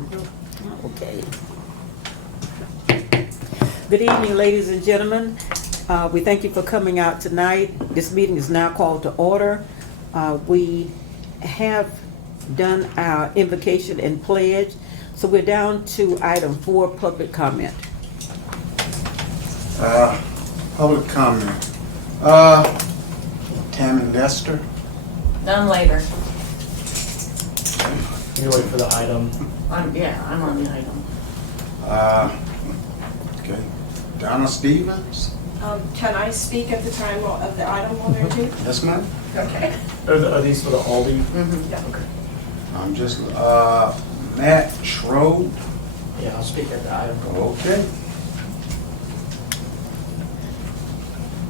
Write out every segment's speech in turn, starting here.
we go. Okay. Good evening, ladies and gentlemen. We thank you for coming out tonight. This meeting is now called to order. We have done our invocation and pledge, so we're down to item 4, public comment. Public comment. Tammy Lester. Done later. You wait for the item. I'm on the item. Okay. Donna Stevens. Can I speak at the time of the item on there too? Yes, ma'am. Okay. Are these for the Aldi? Mm-hmm. Yeah. Okay. I'm just, Matt Schroed. Yeah, I'll speak at the item. Okay.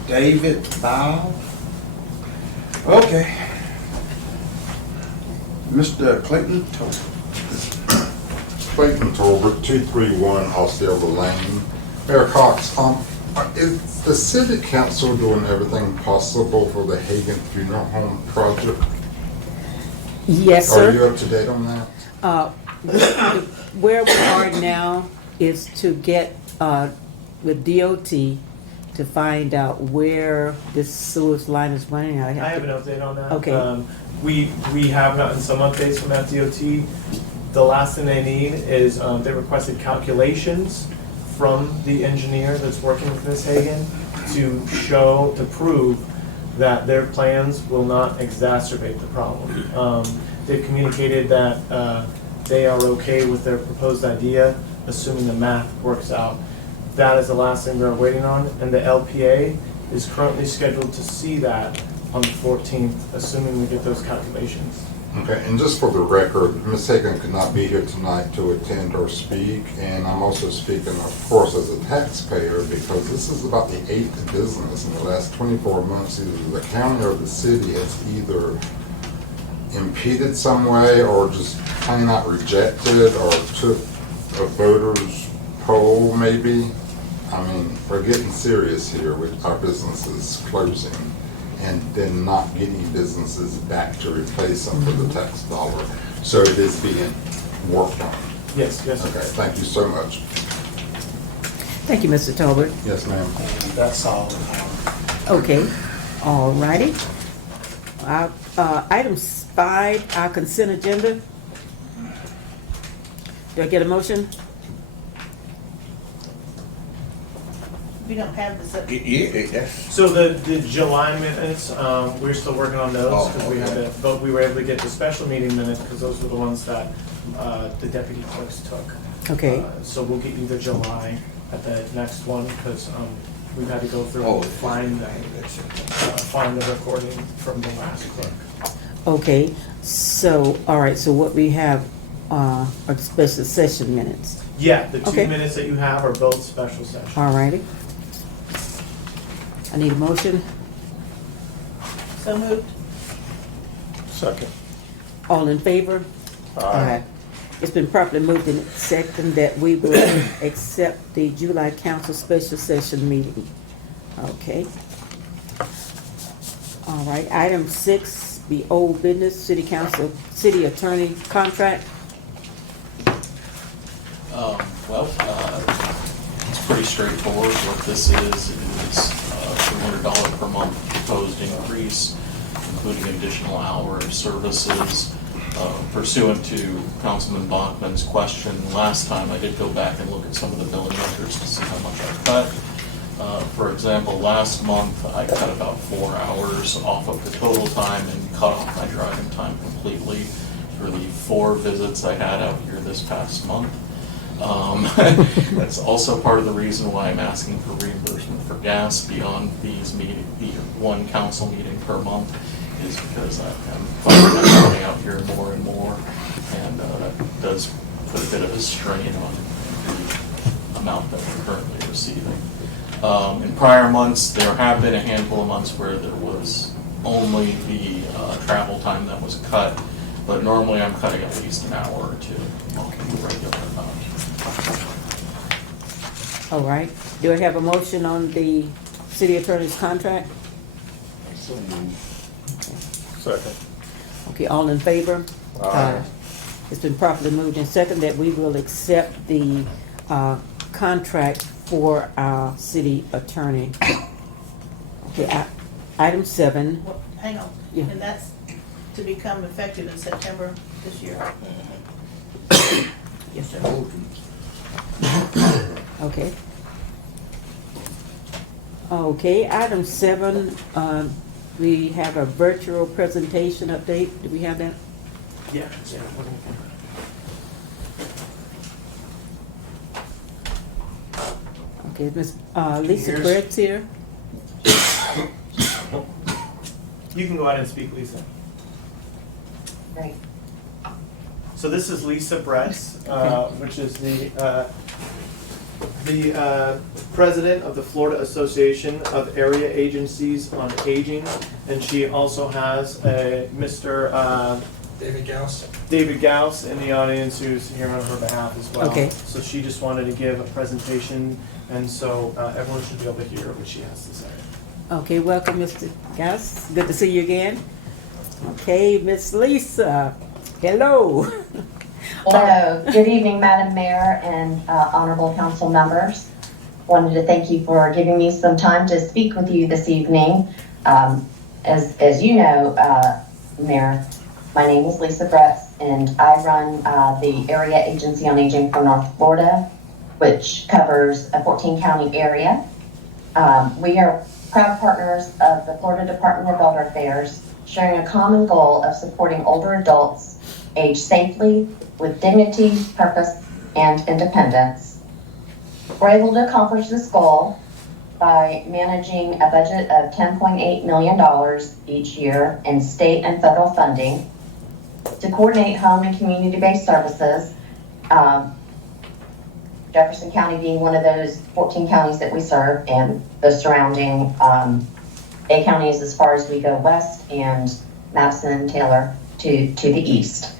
David Bow. Okay. Mr. Clayton Toth. Clayton Tolbert, 231 Osceola Lane. Mayor Cox, is the city council doing everything possible for the Hagan Funeral Home project? Yes, Are you sir. up to date on that? Where we are now is to get with DOT to find out where this sewage line is running. I have an update on that. Okay. We have gotten some updates from FDOT. The last thing they need is, they requested calculations from the engineer that's working with Ms. Hagan to prove that their plans will not exacerbate the problem. They've communicated that they are okay with their proposed idea, assuming the math works out. That is the last thing they're waiting on, and the LPA is currently scheduled to see that on the 14th, assuming we get those calculations. Okay, and just for the record, Ms. Hagan could not be here tonight to attend or speak, and I'm also speaking, of course, as a taxpayer, because this is about the 8th business in the last 24 months. Either the county or the city has either impeded some way or just plain out rejected or took a voter's poll maybe. I mean, we're getting serious here with our businesses closing and then not getting businesses back to replace them for the tax dollar. So it is being worked on. Yes. Okay, thank you so much. Thank you, Mr. Tolbert. Yes, ma'am. That's all. Okay, all righty. Item 5, our consent agenda. Do I get a motion? We don't have this. Yes. So the July minutes, we're still working on those because we had to, but we were able to get the special meeting minutes because those were the ones that the deputy clerks took. Okay. So we'll get you the July at the next one because we've had to go through and find the recording from the last clerk. Okay, so, all right, so what we have are the special session minutes. Yeah, the 2 Okay. minutes that you have are both special sessions. All righty. I need a motion. So moved. Second. All in favor? Aye. It's been properly moved and seconded that we will accept the July council special session meeting. Okay. All right, item 6, the old business, city council, city attorney contract. It's pretty straightforward. What this is $300 per month proposed increase, including additional hour of services. Pursuant to Councilman Bachman's question last time, I did go back and look at some of the billing records to see how much I cut. For example, last month I cut about 4 hours off of the total time and cut off my driving time completely for the 4 visits I had out here this past month. That's also part of the reason why I'm asking for reimbursement for gas beyond the one council meeting per month, is because I'm finding I'm going out here more and more, and that does put a bit of a strain on the amount that we're currently receiving. In prior months, there have been a handful of months where there was only the travel time that was cut, but normally I'm cutting at least an hour or 2 on the regular amount. All right, do I have a motion on the city attorney's contract? Second. Okay, all in favor? Aye. It's been properly moved and second that we will accept the contract for our city attorney. Okay, item 7. Well, hang on. Yeah. And that's to become effective in September this year. Yes, sir. Okay. Okay, item 7, we have a virtual presentation update. Do we have that? Yeah. Okay, Ms. Lisa Here's- Brett's here. You can go ahead and speak, Lisa. Great. So this is Lisa Bretz, which is the president of the Florida Association of Area Agencies on Aging, and she also has a Mr. David Gauss in the audience who's here on her behalf as well. Okay. So she just wanted to give a presentation, and so everyone should be able to hear what she has to say. Okay, welcome, Mr. Gauss. Good to see you again. Okay, Miss Lisa. Hello. Hello, good evening, Madam Mayor and honorable council members. Wanted to thank you for giving me some time to speak with you this evening. As you know, Mayor, my name is Lisa Bretz, and I run the Area Agency on Aging for North Florida, which covers a 14-county area. We are proud partners of the Florida Department of Elder Affairs, sharing a common goal of supporting older adults age safely with dignity, purpose, and independence. We're able to accomplish this goal by managing a budget of $10.8 million each year in state and federal funding to coordinate home and community-based services, Jefferson County being one of those 14 counties that we serve, and the surrounding 8 counties as far as we go west, and Madison and Taylor to the east.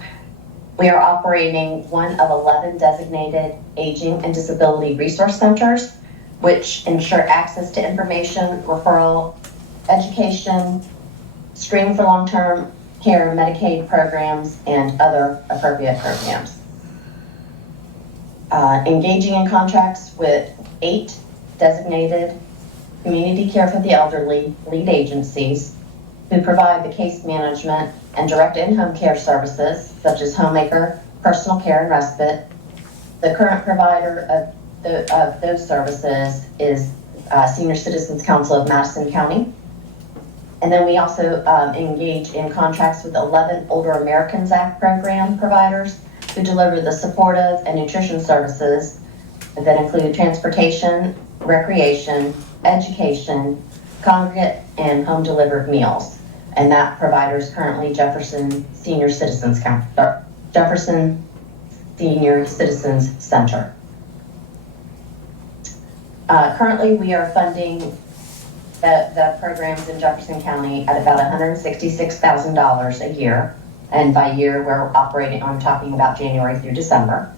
We are operating one of 11 designated aging and disability resource centers, which ensure access to information, referral, education, screening for long-term care, Medicaid programs, and other appropriate programs. Engaging in contracts with 8 designated community care for the elderly lead agencies who provide the case management and direct in-home care services such as homemaker, personal care, and respite. The current provider of those services is Senior Citizens Council of Madison County. And then we also engage in contracts with 11 Older Americans Act program providers who deliver the supportive and nutrition services that include transportation, recreation, education, congregate, and home delivered meals. And that provider is currently Jefferson Senior Citizens Jefferson Senior Citizens Center. Currently, we are funding the programs in Jefferson County at about $166,000 a year. And by year, I'm talking about January through December.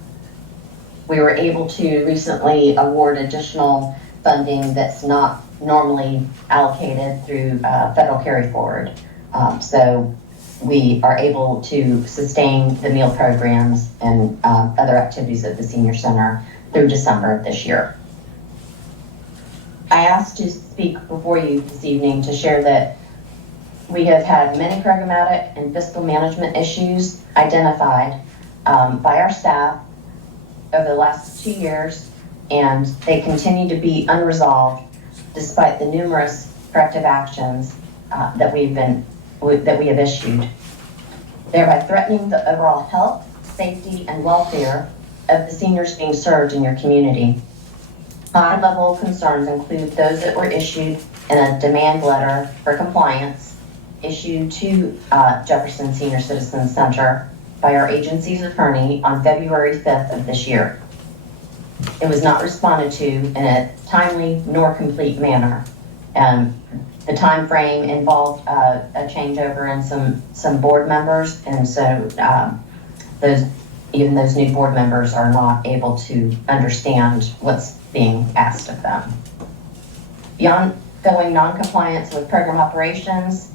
We were able to recently award additional funding that's not normally allocated through federal carry forward. So we are able to sustain the meal programs and other activities at the senior center through December of this year. I asked to speak before you this evening to share that we have had many programmatic and fiscal management issues identified by our staff over the last 2 years, and they continue to be unresolved despite the numerous corrective actions that we have issued, thereby threatening the overall health, safety, and welfare of the seniors being served in your community. High-level concerns include those that were issued in a demand letter for compliance issued to Jefferson Senior Citizens Center by our agency's attorney on February 5th of this year. It was not responded to in a timely nor complete manner. The time frame involved a changeover in some board members, and so even those new board members are not able to understand what's being asked of them. The ongoing non-compliance with program operations,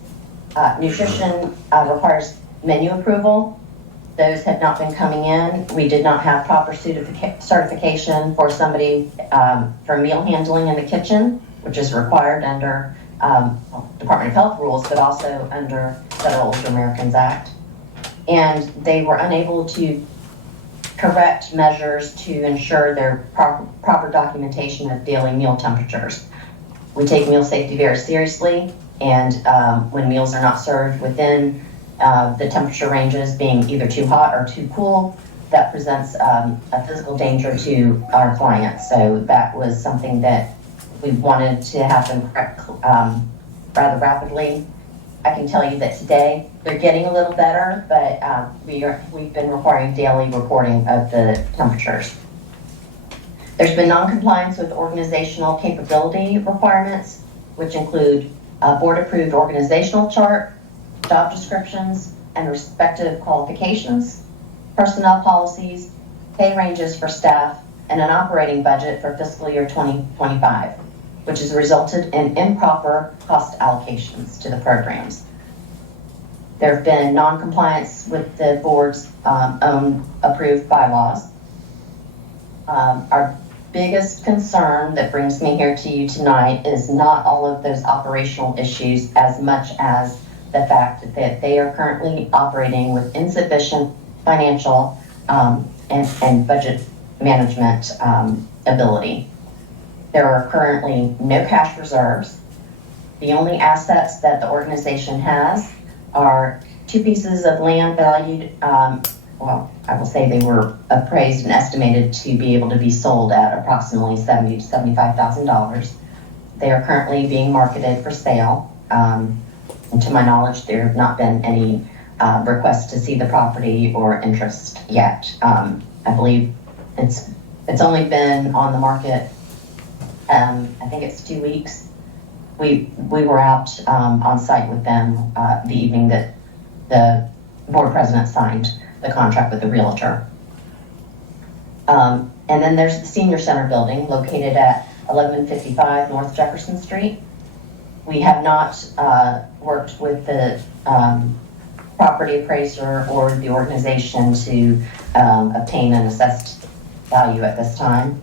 nutrition requires menu approval, Those had not been coming in. We did not have proper certification for somebody for meal handling in the kitchen, which is required under Department of Health rules, but also under Federal Older Americans Act. And they were unable to correct measures to ensure their proper documentation of daily meal temperatures. We take meal safety very seriously, and when meals are not served within the temperature ranges being either too hot or too cool, that presents a physical danger to our clients. So that was something that we wanted to happen rather rapidly. I can tell you that today they're getting a little better, but we've been requiring daily reporting of the temperatures. There's been non-compliance with organizational capability requirements, which include a board-approved organizational chart, job descriptions and respective qualifications, personnel policies, pay ranges for staff, and an operating budget for fiscal year 2025, which has resulted in improper cost allocations to the programs. There have been non-compliance with the board's own approved bylaws. Our biggest concern that brings me here to you tonight is not all of those operational issues as much as the fact that they are currently operating with insufficient financial and budget management ability. There are currently no cash reserves. The only assets that the organization has are 2 pieces of land valued, well, I will say they were appraised and estimated to be able to be sold at approximately $70,000 to $75,000. They are currently being marketed for sale. And to my knowledge, there have not been any requests to see the property or interest yet. I believe it's only been on the market, I think it's 2 weeks. We were out on site with them the evening that the board president signed the contract with the realtor. And then there's the senior center building located at 1155 North Jefferson Street. We have not worked with the property appraiser or the organization to obtain an assessed value at this time.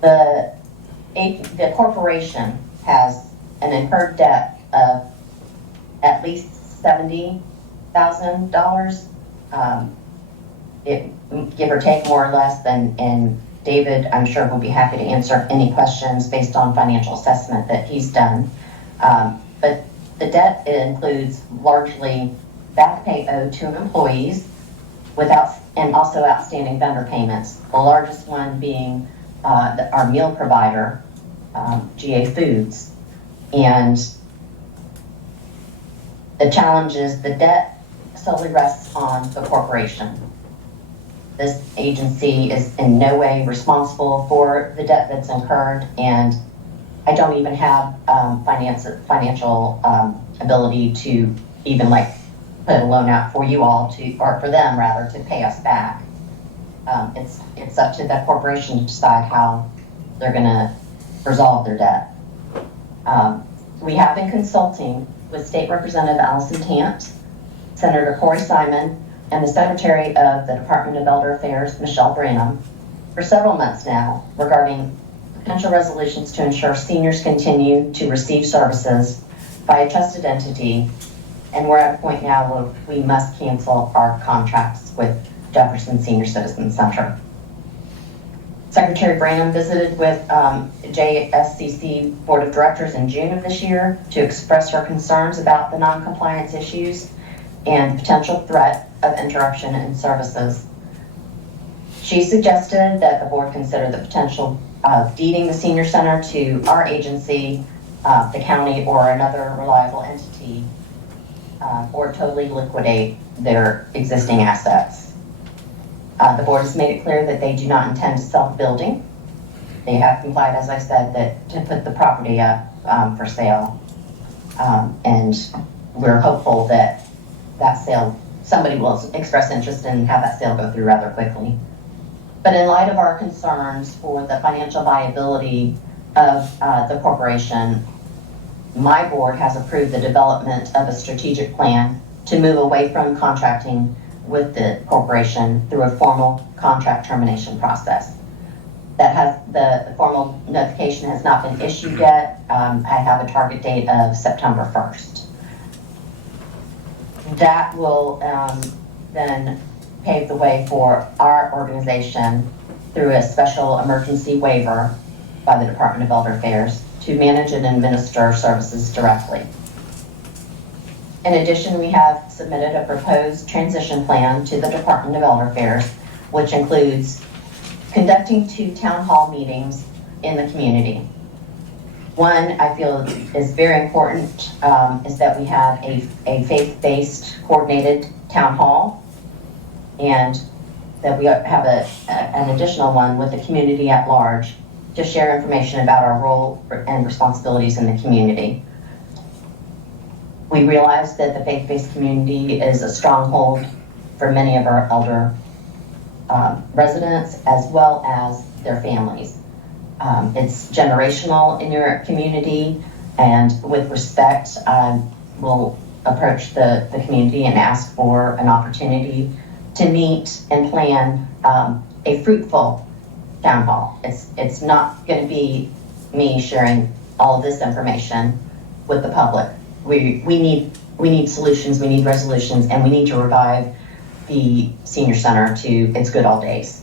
The corporation has an incurred debt of at least $70,000, give or take more or less, and David, I'm sure, will be happy to answer any questions based on financial assessment that he's done. But the debt includes largely back pay owed to employees and also outstanding vendor payments, the largest one being our meal provider, GA Foods. And the challenge is the debt solely rests on the corporation. This agency is in no way responsible for the debt that's incurred, and I don't even have financial ability to even put a loan out for you all or for them rather, to pay us back. It's up to the corporation to decide how they're going to resolve their debt. We have been consulting with State Representative Allison Tant, Senator Corey Simon, and the Secretary of the Department of Elder Affairs, Michelle Branham, for several months now regarding potential resolutions to ensure seniors continue to receive services by a trusted entity. And we're at a point now where we must cancel our contracts with Jefferson Senior Citizen Center. Secretary Branham visited with JSCC Board of Directors in June of this year to express her concerns about the non-compliance issues and potential threat of interruption in services. She suggested that the board consider the potential of deeding the senior center to our agency, the county, or another reliable entity, or totally liquidate their existing assets. The board has made it clear that they do not intend to sell the building. They have complied, as I said, to put the property up for sale. And we're hopeful that sale, somebody will express interest and have that sale go through rather quickly. But in light of our concerns for the financial viability of the corporation, my board has approved the development of a strategic plan to move away from contracting with the corporation through a formal contract termination process. The formal notification has not been issued yet. I have a target date of September 1st. That will then pave the way for our organization through a special emergency waiver by the Department of Elder Affairs to manage and administer services directly. In addition, we have submitted a proposed transition plan to the Department of Elder Affairs, which includes conducting 2 town hall meetings in the community. One I feel is very important is that we have a faith-based coordinated town hall, and that we have an additional one with the community at large to share information about our role and responsibilities in the community. We realize that the faith-based community is a stronghold for many of our elder residents as well as their families. It's generational in your community, and with respect, we'll approach the community and ask for an opportunity to meet and plan a fruitful town hall. It's not going to be me sharing all of this information with the public. We need solutions, we need resolutions, and we need to revive the senior center to its good old days.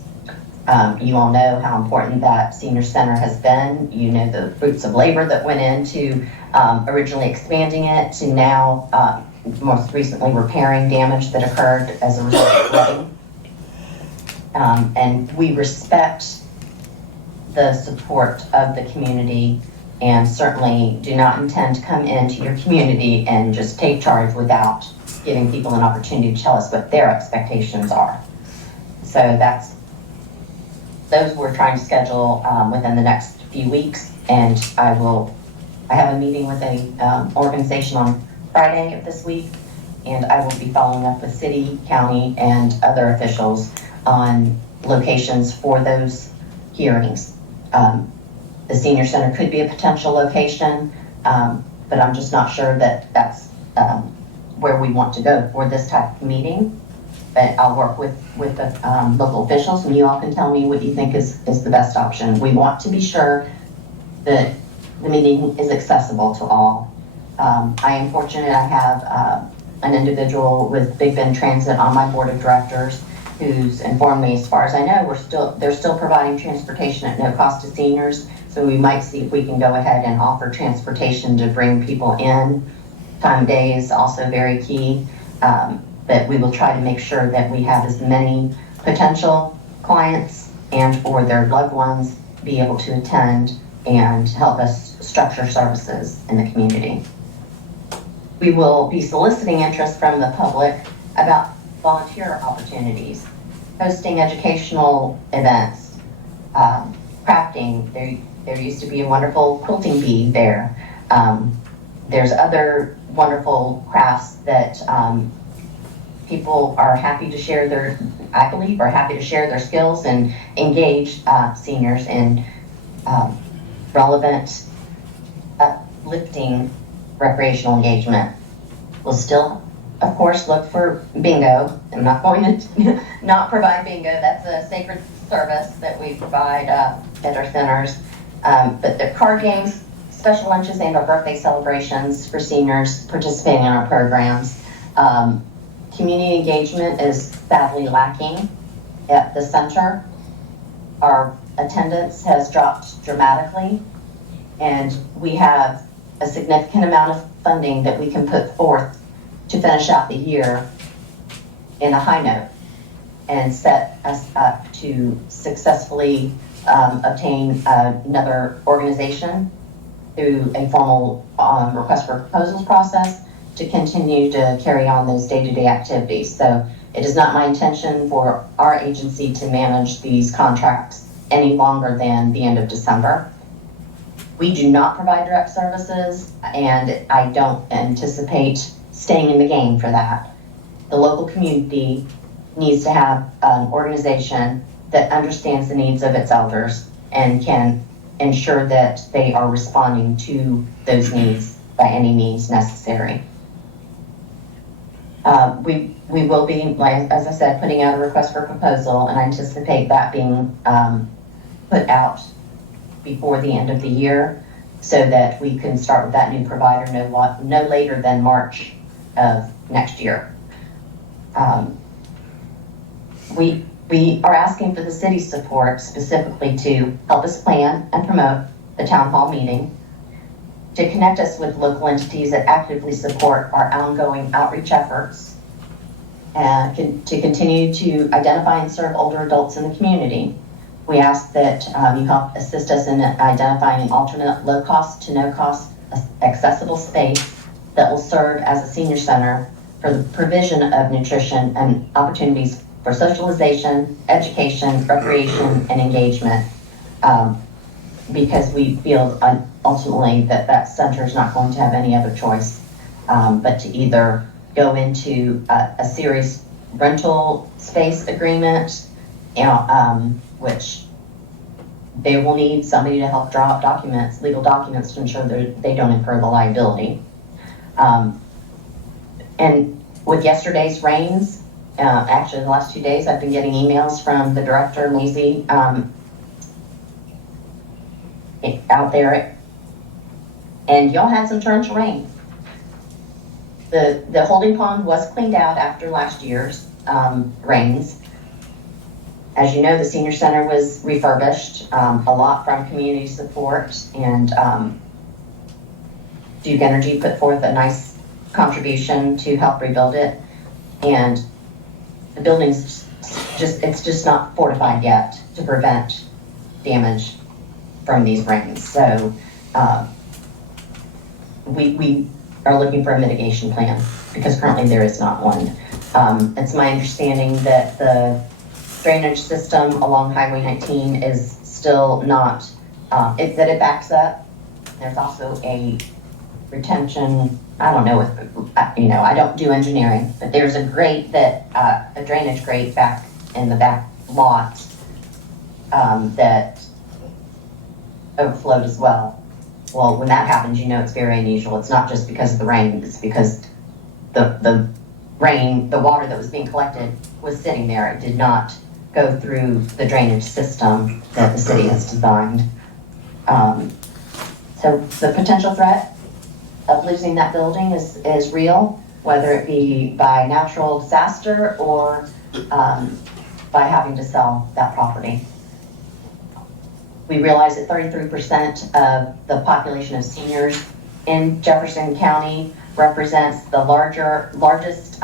You all know how important that senior center has been. You know the fruits of labor that went into originally expanding it to now most recently repairing damage that occurred as a result of flooding. And we respect the support of the community, and certainly do not intend to come into your community and just take charge without giving people an opportunity to tell us what their expectations are. So those we're trying to schedule within the next few weeks, and I have a meeting with a organization on Friday of this week, and I will be following up with city, county, and other officials on locations for those hearings. The senior center could be a potential location, but I'm just not sure that that's where we want to go for this type of meeting. But I'll work with the local officials, and you all can tell me what you think is the best option. We want to be sure that the meeting is accessible to all. I am fortunate I have an individual with Big Bend Transit on my board of directors who's informed me, as far as I know, they're still providing transportation at no cost to seniors. So we might see if we can go ahead and offer transportation to bring people in. Time of day is also very key. But we will try to make sure that we have as many potential clients and or their loved ones be able to attend and help us structure services in the community. We will be soliciting interest from the public about volunteer opportunities, hosting educational events, crafting. There used to be a wonderful quilting bee there. There's other wonderful crafts that people are happy to share I believe are happy to share their skills and engage seniors in relevant, uplifting recreational engagement. We'll still, of course, look for bingo. I'm not going to not provide bingo. That's a sacred service that we provide at our centers. But the card games, special lunches, and our birthday celebrations for seniors participating in our programs. Community engagement is badly lacking at the center. Our attendance has dropped dramatically, and we have a significant amount of funding that we can put forth to finish out the year in a high note and set us up to successfully obtain another organization through a formal request for proposals process to continue to carry on those day-to-day activities. So it is not my intention for our agency to manage these contracts any longer than the end of December. We do not provide direct services, and I don't anticipate staying in the game for that. The local community needs to have an organization that understands the needs of its elders and can ensure that they are responding to those needs by any means necessary. We will be, like, as I said, putting out a request for proposal, and I anticipate that being put out before the end of the year so that we can start with that new provider no later than March of next year. We are asking for the city's support specifically to help us plan and promote the town hall meeting, to connect us with local entities that actively support our ongoing outreach efforts, and to continue to identify and serve older adults in the community. We ask that you help assist us in identifying an alternate low-cost to no-cost accessible space that will serve as a senior center for the provision of nutrition and opportunities for socialization, education, recreation, and engagement, because we feel ultimately that center is not going to have any other choice but to either go into a serious rental space agreement, which they will need somebody to help draw up documents, legal documents, to ensure that they don't incur the liability. And with yesterday's rains, actually the last 2 days, I've been getting emails from the director, Maisie, out there, and y'all had some torrential rain. The holding pond was cleaned out after last year's rains. As you know, the senior center was refurbished, a lot from community support, and Duke Energy put forth a nice contribution to help rebuild it. And the building's it's just not fortified yet to prevent damage from these rains. So we are looking for a mitigation plan because currently there is not one. It's my understanding that the drainage system along Highway 19 is still not, that it backs up. There's also a retention, I don't know, I don't do engineering, but there's a grate a drainage grate back in the back lot that overflowed as well. Well, when that happens, it's very unusual. It's not just because of the rain, it's because the water that was being collected was sitting there. It did not go through the drainage system that the city has designed. So the potential threat of losing that building is real, whether it be by natural disaster or by having to sell that property. We realize that 33% of the population of seniors in Jefferson County represents the largest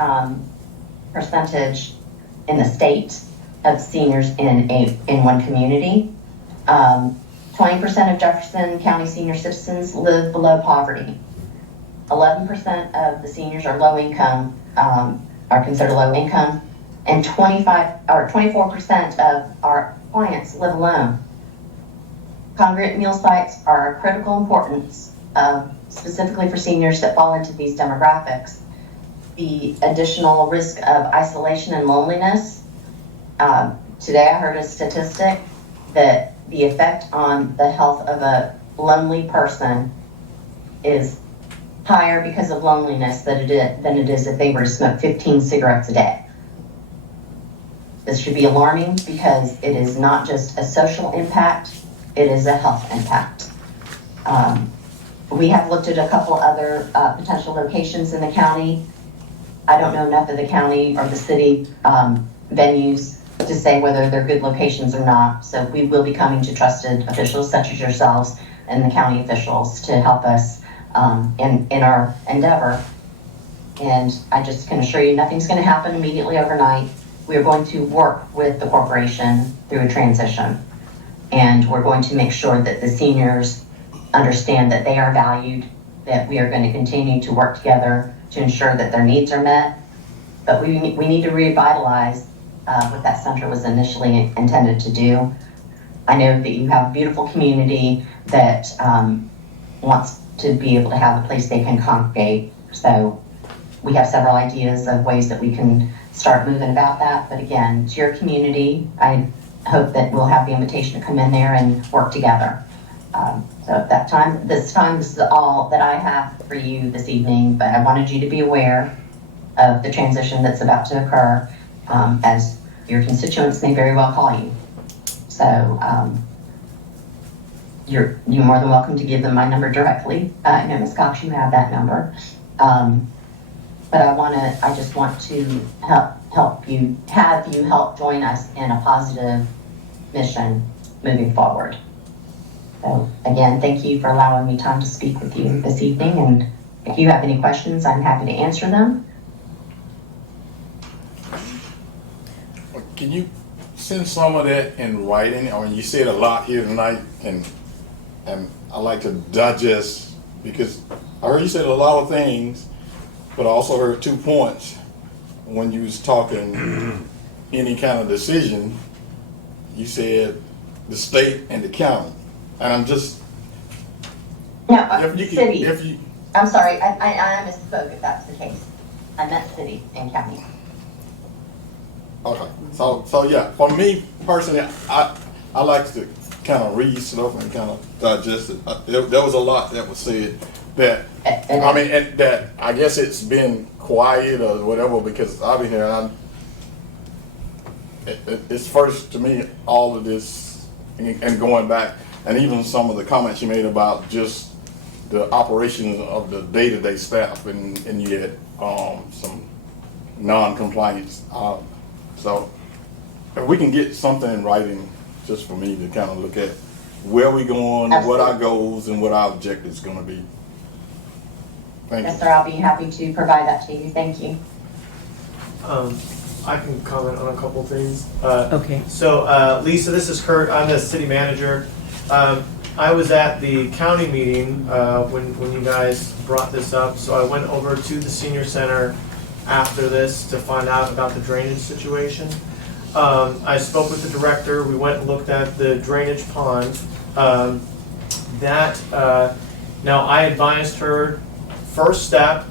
percentage in the state of seniors in one community. 20% of Jefferson County senior citizens live below poverty. 11% of the seniors are low income, are considered low income, and 24% of our clients live alone. Congregate meal sites are of critical importance, specifically for seniors that fall into these demographics. The additional risk of isolation and loneliness. Today I heard a statistic that the effect on the health of a lonely person is higher because of loneliness than it is if they were to smoke 15 cigarettes a day. This should be alarming because it is not just a social impact, it is a health impact. We have looked at a couple other potential locations in the county. I don't know enough of the county or the city venues to say whether they're good locations or not. So we will be coming to trusted officials such as yourselves and the county officials to help us in our endeavor. And I just can assure you nothing's going to happen immediately overnight. We are going to work with the corporation through a transition. And we're going to make sure that the seniors understand that they are valued, that we are going to continue to work together to ensure that their needs are met. But we need to revitalize what that center was initially intended to do. I know that you have a beautiful community that wants to be able to have a place they can congregate. So we have several ideas of ways that we can start moving about that. But again, it's your community. I hope that we'll have the invitation to come in there and work together. So at this is all that I have for you this evening, but I wanted you to be aware of the transition that's about to occur, as your constituents may very well call you. So you're more than welcome to give them my number directly. I know Ms. Cox, you have that number. But I just want to have you help join us in a positive mission moving forward. So again, thank you for allowing me time to speak with you this evening. And if you have any questions, I'm happy to answer them. Can you send some of that in writing? I mean, you said a lot here tonight, and I like to digest, because I heard you said a lot of things, but I also heard 2 points when you was talking any kind of decision. You said the state and the county, and I'm just City. I'm sorry, I misspoke if that's the case. I meant city and county. Okay, so yeah, for me personally, I like to kind of read stuff and kind of digest it. There was a lot that was said that, I mean, that I guess it's been quiet or whatever, because I've been here and it's first to me, all of this, and going back, and even some of the comments you made about just the operations of the day-to-day staff, and you had some non-compliance. So if we can get something in writing, just for me to kind of look at where we going, what our goals, and what our objectives going to be. Thank you. Yes, sir, I'll be happy to provide that to you. Thank you. I can comment on a couple things. Okay. So, Lisa, this is Kurt. I'm the city manager. I was at the county meeting when you guys brought this up. So I went over to the senior center after this to find out about the drainage situation. I spoke with the director. We went and looked at the drainage pond. Now I advised her, first step,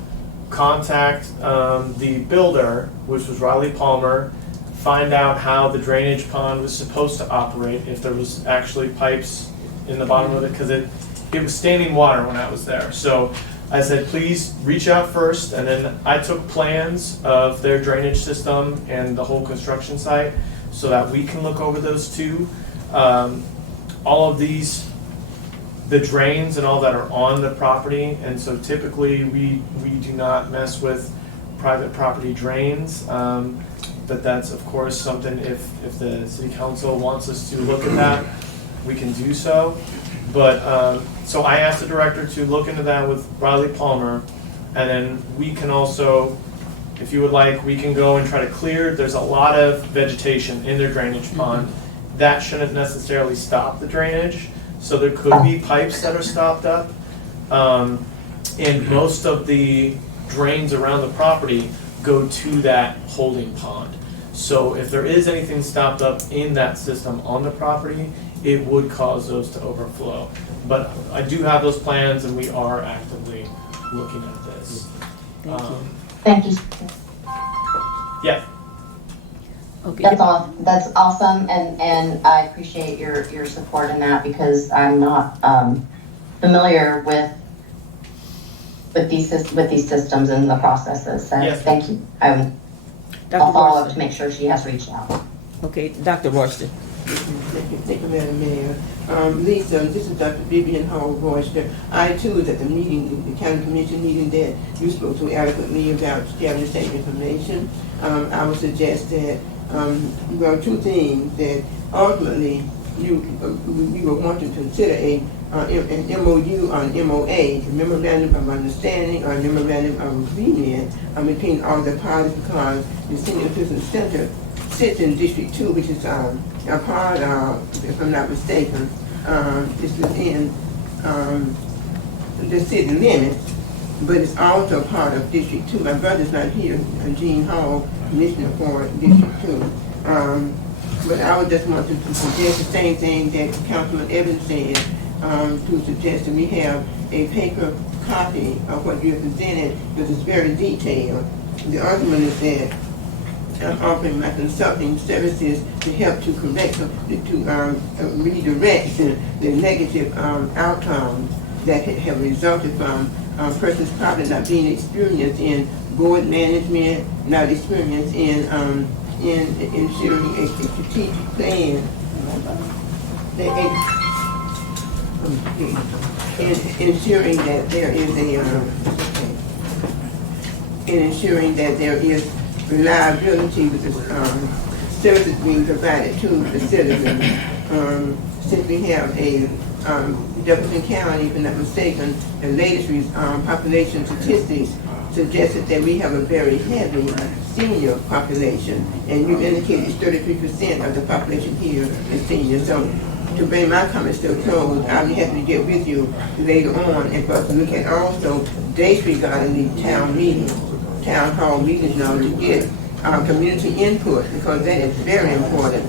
contact the builder, which was Riley Palmer, find out how the drainage pond was supposed to operate, if there was actually pipes in the bottom of it, because it was standing water when I was there. So I said, please reach out first, and then I took plans of their drainage system and the whole construction site so that we can look over those too. All of these, the drains and all that are on the property, and so typically we do not mess with private property drains. But that's of course something, if the city council wants us to look at that, we can do so. But so I asked the director to look into that with Riley Palmer, and then we can also, if you would like, we can go and try to clear. There's a lot of vegetation in their drainage pond. That shouldn't necessarily stop the drainage. So there could be pipes that are stopped up. And most of the drains around the property go to that holding pond. So if there is anything stopped up in that system on the property, it would cause those to overflow. But I do have those plans, and we are actively looking at this. Thank you. Thank you. Yeah. Okay. That's all. That's awesome, and I appreciate your support in that, because I'm not familiar with these systems and the processes. So Yes. thank you. I'll follow up to make sure she has reached out. Okay, Dr. Royston. Thank you, Madam Mayor. Lisa, this is Dr. Vivian Hall Royster. I too was at the meeting, the county commission meeting that you spoke to adequately about sharing the same information. I would suggest that, two things that ultimately you would want to consider an MOU on MOA, a memorandum of understanding or a memorandum of agreement between all the parties, because the Senior Assistance Center sits in District 2, which is a part of, if I'm not mistaken, it's within the city limits, but it's also part of District 2. My brother's not here, Gene Hall, Commissioner for District 2. But I would just want to suggest the same thing that Councilman Evans said, to suggest that we have a paper copy of what you have presented, because it's very detailed. The argument is that I'm offering my consulting services to help to correct, to redirect the negative outcomes that have resulted from persons probably not being experienced in board management, not experienced in ensuring a strategic plan, in ensuring that there is reliability with the services being provided to the citizens. Since we have a Jefferson County, if I'm not mistaken, the latest population statistics suggested that we have a very heavy senior population, and you indicated 33% of the population here is senior. So to bring my comments to a close, I'll be happy to get with you later on and for us to look at also dates regarding the town hall meetings now to get community input, because that is very important.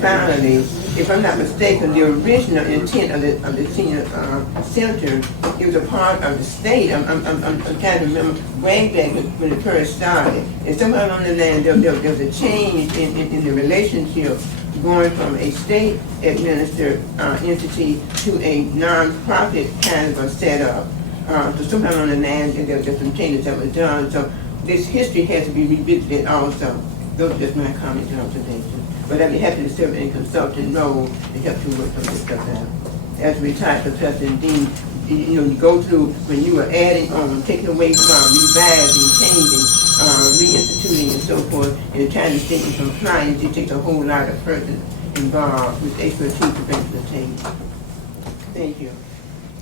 Finally, if I'm not mistaken, the original intent of the senior center, it was a part of the state. I'm trying to remember way back when it first started. And somewhere along the line, there was a change in the relationship going from a state administered entity to a non-profit kind of a setup. So somehow along the line, there were some changes that were done. So this history has to be revisited also. Those are just my comments and observations. But I'd be happy to serve in a consultant role to help you work on this stuff out. As a retired professor and dean, you go through when you are adding on, taking away from, revising, changing, reinstituting and so forth, and trying to stay in compliance, it takes a whole lot of persons involved with expertise to bring to the table. Thank you.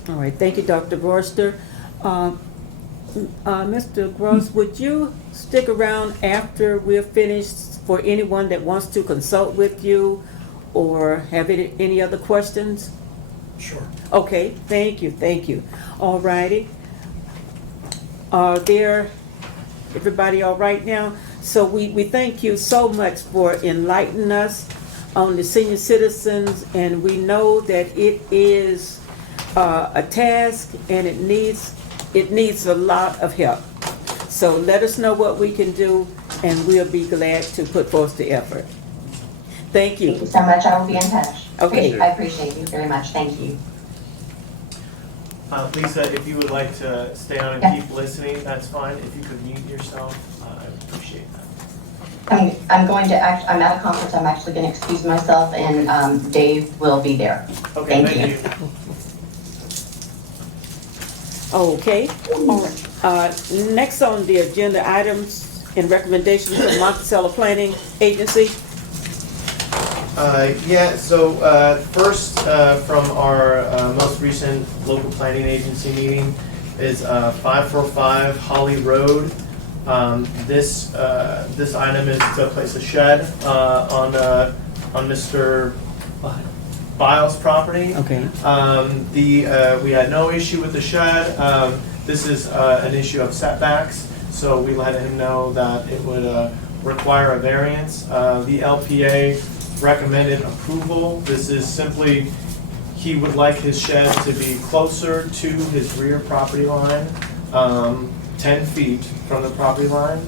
All right, thank you, Dr. Borster. Mr. Gross, would you stick around after we're finished for anyone that wants to consult with you or have any other questions? Sure. Okay, thank you. All righty. Are there, everybody all right now? So we thank you so much for enlightening us on the senior citizens, and we know that it is a task and it needs a lot of help. So let us know what we can do, and we'll be glad to put forth the effort. Thank you. Thank you so much. I will be in touch. Okay. I appreciate you very much. Thank you. Lisa, if you would like to stay on and keep listening, that's fine. If you could mute yourself, I would appreciate that. I'm at a conference. I'm actually going to excuse myself, and Dave will be there. Okay, Thank you. Okay. Next on the agenda, items and recommendations from Monticello Planning Agency. First, from our most recent local planning agency meeting is 545 Holly Road. This item is to place a shed on Mr. Biles' property. Okay. We had no issue with the shed. This is an issue of setbacks, so we let him know that it would require a variance. The LPA recommended approval. This is simply, he would like his shed to be closer to his rear property line, 10 feet from the property line.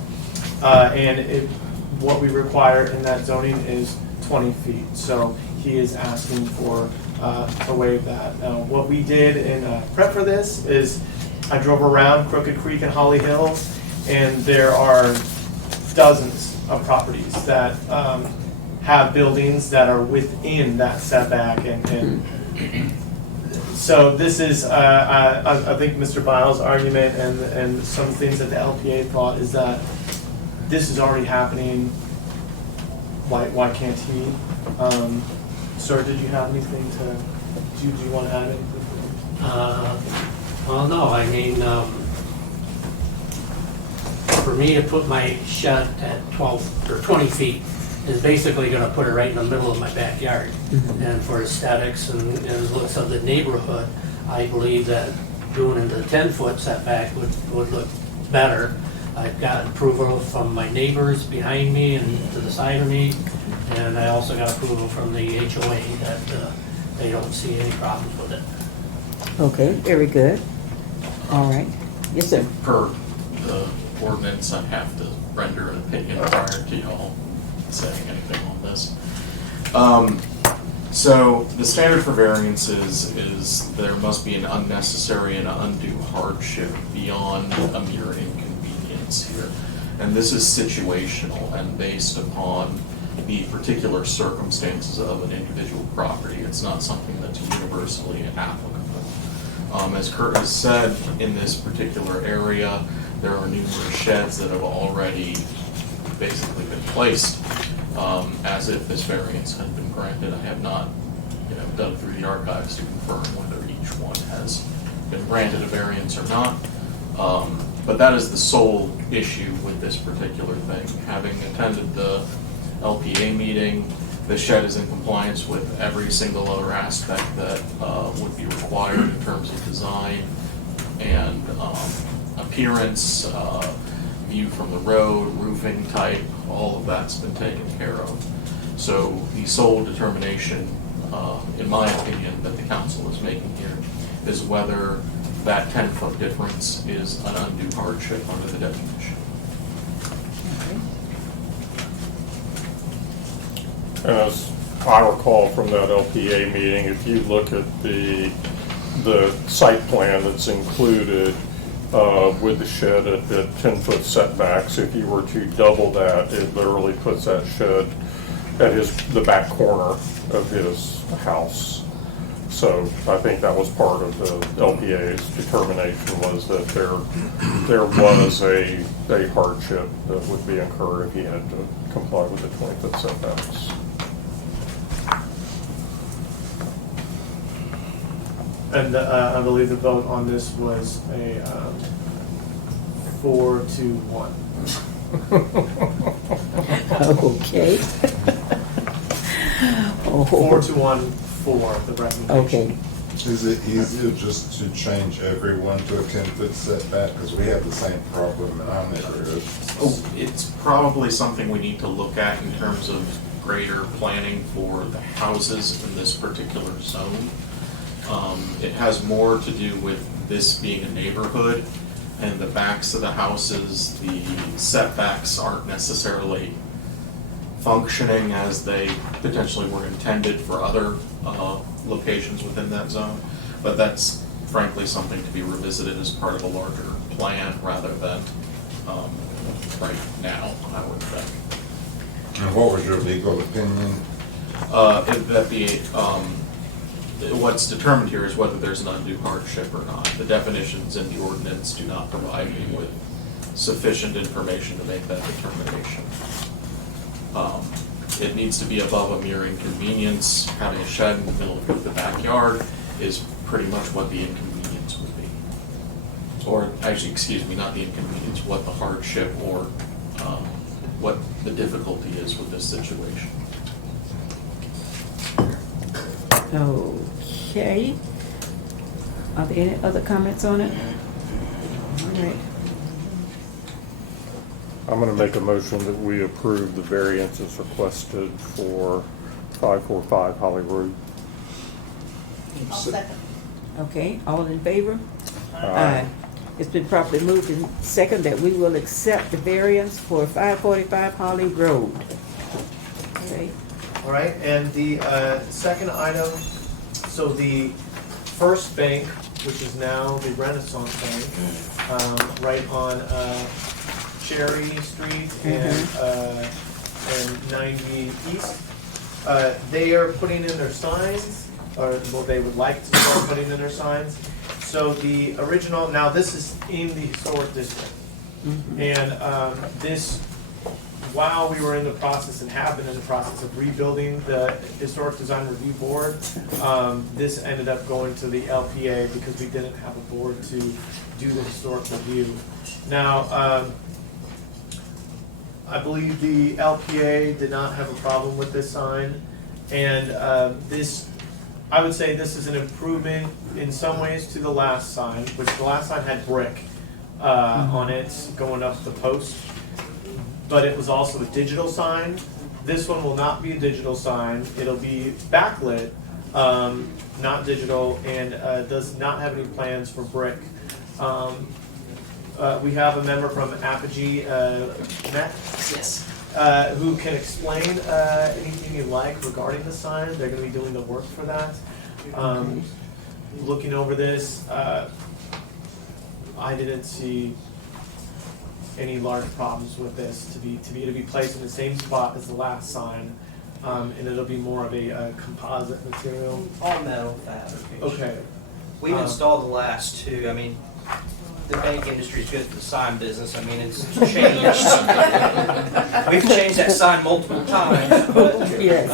What we require in that zoning is 20 feet. So he is asking for a waive that. Now, what we did in prep for this is I drove around Crooked Creek and Holly Hills, and there are dozens of properties that have buildings that are within that setback, and so this is, I think Mr. Biles' argument and some things that the LPA thought is that this is already happening. Why can't he? Sir, did you have anything do you want to add anything? Well, no, I mean, for me to put my shed at 12 or 20 feet is basically going to put it right in the middle of my backyard. Mm-hmm. And for aesthetics and the looks of the neighborhood, I believe that doing it in the 10-foot setback would look better. I've got approval from my neighbors behind me and to the side of me, and I also got approval from the HOA that they don't see any problems with it. Okay, very good. All right. Yes, sir. Per the ordinance, I have to render an opinion prior to y'all saying anything on this. So the standard for variances is there must be an unnecessary and undue hardship beyond a mere inconvenience here. And this is situational and based upon the particular circumstances of an individual property. It's not something that's universally applicable. As Kurt has said, in this particular area, there are numerous sheds that have already basically been placed as if this variance had been granted. I have not, dug through the archives to confirm whether each one has been granted a variance or not. But that is the sole issue with this particular thing. Having attended the LPA meeting, the shed is in compliance with every single other aspect that would be required in terms of design and appearance, view from the road, roofing type, all of that's been taken care of. So the sole determination, in my opinion, that the council is making here is whether that 10-foot difference is an undue hardship under the definition. As I recall from that LPA meeting, if you look at the site plan that's included with the shed at 10-foot setbacks, if you were to double that, it literally puts that shed at the back corner of his house. So I think that was part of the LPA's determination, was that there was a hardship that would be incurred if he had to comply with the 20-foot setbacks. And I believe the vote on this was a 4-1. Okay. Oh. 4-1 for the recommendation. Okay. Is it easier just to change everyone to a 10-foot setback? Because we have the same problem in our neighborhood. It's probably something we need to look at in terms of greater planning for the houses in this particular zone. It has more to do with this being a neighborhood, and the backs of the houses, the setbacks aren't necessarily functioning as they potentially were intended for other locations within that zone. But that's frankly something to be revisited as part of a larger plan rather than right now, I would think. And what was your legal opinion? What's determined here is whether there's an undue hardship or not. The definitions in the ordinance do not provide me with sufficient information to make that determination. It needs to be above a mere inconvenience. Having a shed in the middle of the backyard is pretty much what the inconvenience would be. Or actually, excuse me, not the inconvenience, what the hardship or what the difficulty is with this situation. Okay. Are there any other comments on it? All right. I'm going to make a motion that we approve the variances requested for 545 Holly Road. I'll second. Okay, all in favor? Aye. It's been properly moved and second that we will accept the variance for 545 Holly Road. Okay. All right, and the second item, so the first bank, which is now the Renasant Bank, right on Cherry Street and 90 East, they are putting in their signs, or well, they would like to start putting in their signs. So the original, now this is in the historic district, and this, while we were in the process and have been in the process of rebuilding the Historic Design Review Board, this ended up going to the LPA because we didn't have a board to do the historic review. Now, I believe the LPA did not have a problem with this sign, and this, I would say this is an improvement in some ways to the last sign, which the last sign had brick on it going up the post. But it was also a digital sign. This one will not be a digital sign. It'll be backlit, not digital, and does not have any plans for brick. We have a member from Apogee, Matt? Yes. who can explain anything you like regarding the sign. They're gonna be doing the work for that. Looking over this, I didn't see any large problems with this to be placed in the same spot as the last sign, and it'll be more of a composite material. All metal fabrication. Okay. We've installed the last two. I mean, the bank industry is good for the sign business. I mean, it's changed. We've changed that sign multiple times, but, Yes,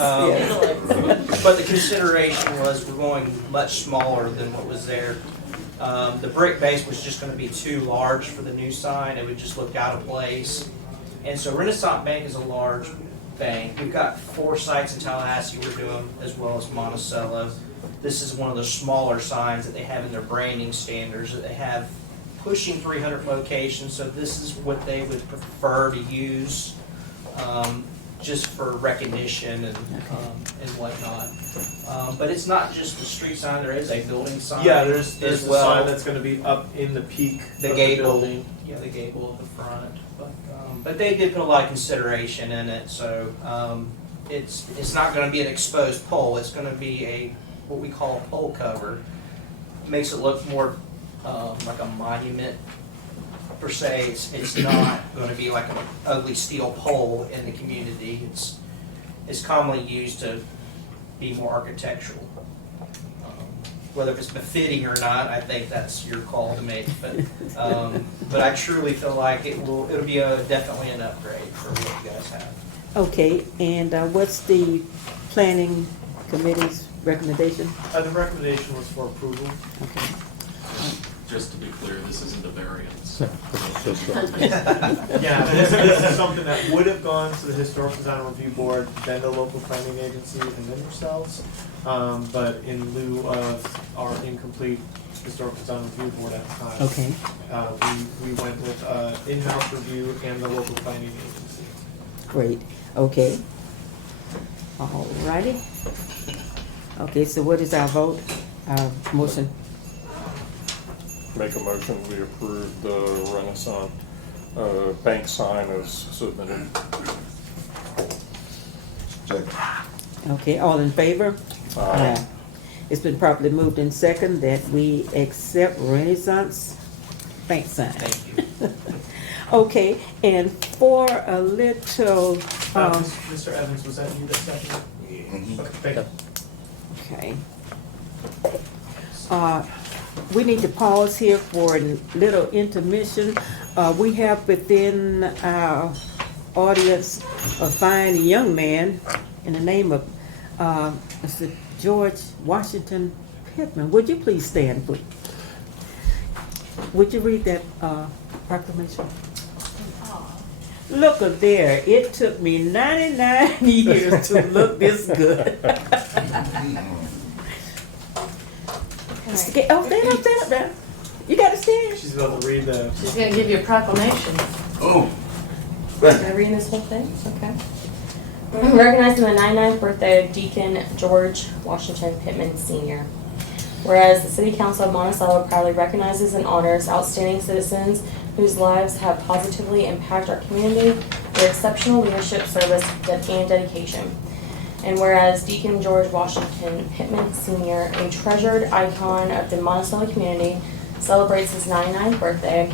but the consideration was we're going much smaller than what was there. The brick base was just going to be too large for the new sign. It would just look out of place. And so Renasant Bank is a large bank. We've got 4 sites in Tallahassee we're doing, as well as Monticello. This is one of the smaller signs that they have in their branding standards that they have pushing 300 locations. So this is what they would prefer to use, just for recognition and whatnot. But it's not just the street sign. There is a building sign. Yeah, there's as a well. sign that's gonna be up in the peak The of gable, the building. yeah, the gable of the front. But they did put a lot of consideration in it, so it's not going to be an exposed pole. It's going to be what we call a pole cover. Makes it look more like a monument per se. It's not going to be like an ugly steel pole in the community. It's commonly used to be more architectural. Whether it's befitting or not, I think that's your call to make. But I truly feel like it'll be definitely an upgrade for what you guys have. Okay, and what's the planning committee's recommendation? The recommendation was for approval. Okay. Just to be clear, this isn't a variance. Yeah, this is something that would have gone to the Historic Design Review Board, then the local planning agency, and then yourselves. But in lieu of our incomplete Historic Design Review Board at the time, Okay. we went with in-house review and the local planning agency. Great, okay. All righty. Okay, so what is our vote, motion? Make a motion, we approve the Renasant Bank sign as submitted. Okay, all in favor? Aye. It's been properly moved in second that we accept Renaissance Bank sign. Thank you. Okay, and for a little, Mr. Evans, was that you that seconded? Okay, thank you. okay. We need to pause here for a little intermission. We have within our audience a fine young man in the name of Mr. George Washington Pitman. Would you please stand, please? Would you read that proclamation? Look up there. It took me 99 years to look this good. Oh, stand up there. You got to stand. She's about to read the. She's gonna give you a proclamation. Oh. Am I reading this whole thing? Okay. Recognizing the 99th birthday of Deacon George Washington Pitman Sr. Whereas the City Council of Monticello proudly recognizes and honors outstanding citizens whose lives have positively impacted our community with exceptional leadership, service, and dedication. And whereas Deacon George Washington Pitman Sr., a treasured icon of the Monticello community, celebrates his 99th birthday,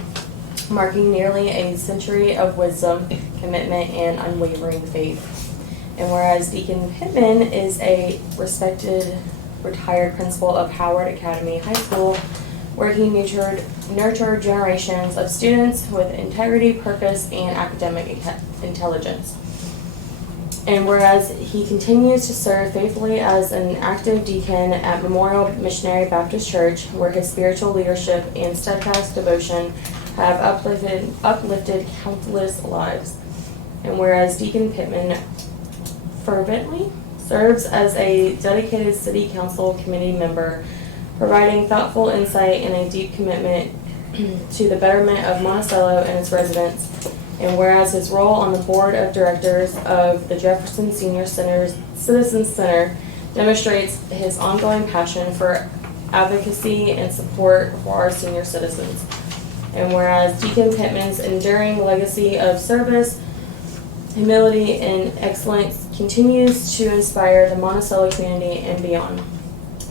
marking nearly a century of wisdom, commitment, and unwavering faith. And whereas Deacon Pitman is a respected retired principal of Howard Academy High School, where he nurtured generations of students with integrity, purpose, and academic intelligence. And whereas he continues to serve faithfully as an active deacon at Memorial Missionary Baptist Church, where his spiritual leadership and steadfast devotion have uplifted countless lives. And whereas Deacon Pitman fervently serves as a dedicated City Council committee member, providing thoughtful insight and a deep commitment to the betterment of Monticello and its residents. And whereas his role on the board of directors of the Jefferson Senior Citizen Center demonstrates his ongoing passion for advocacy and support for our senior citizens. And whereas Deacon Pitman's enduring legacy of service humility, and excellence continues to inspire the Monticello community and beyond.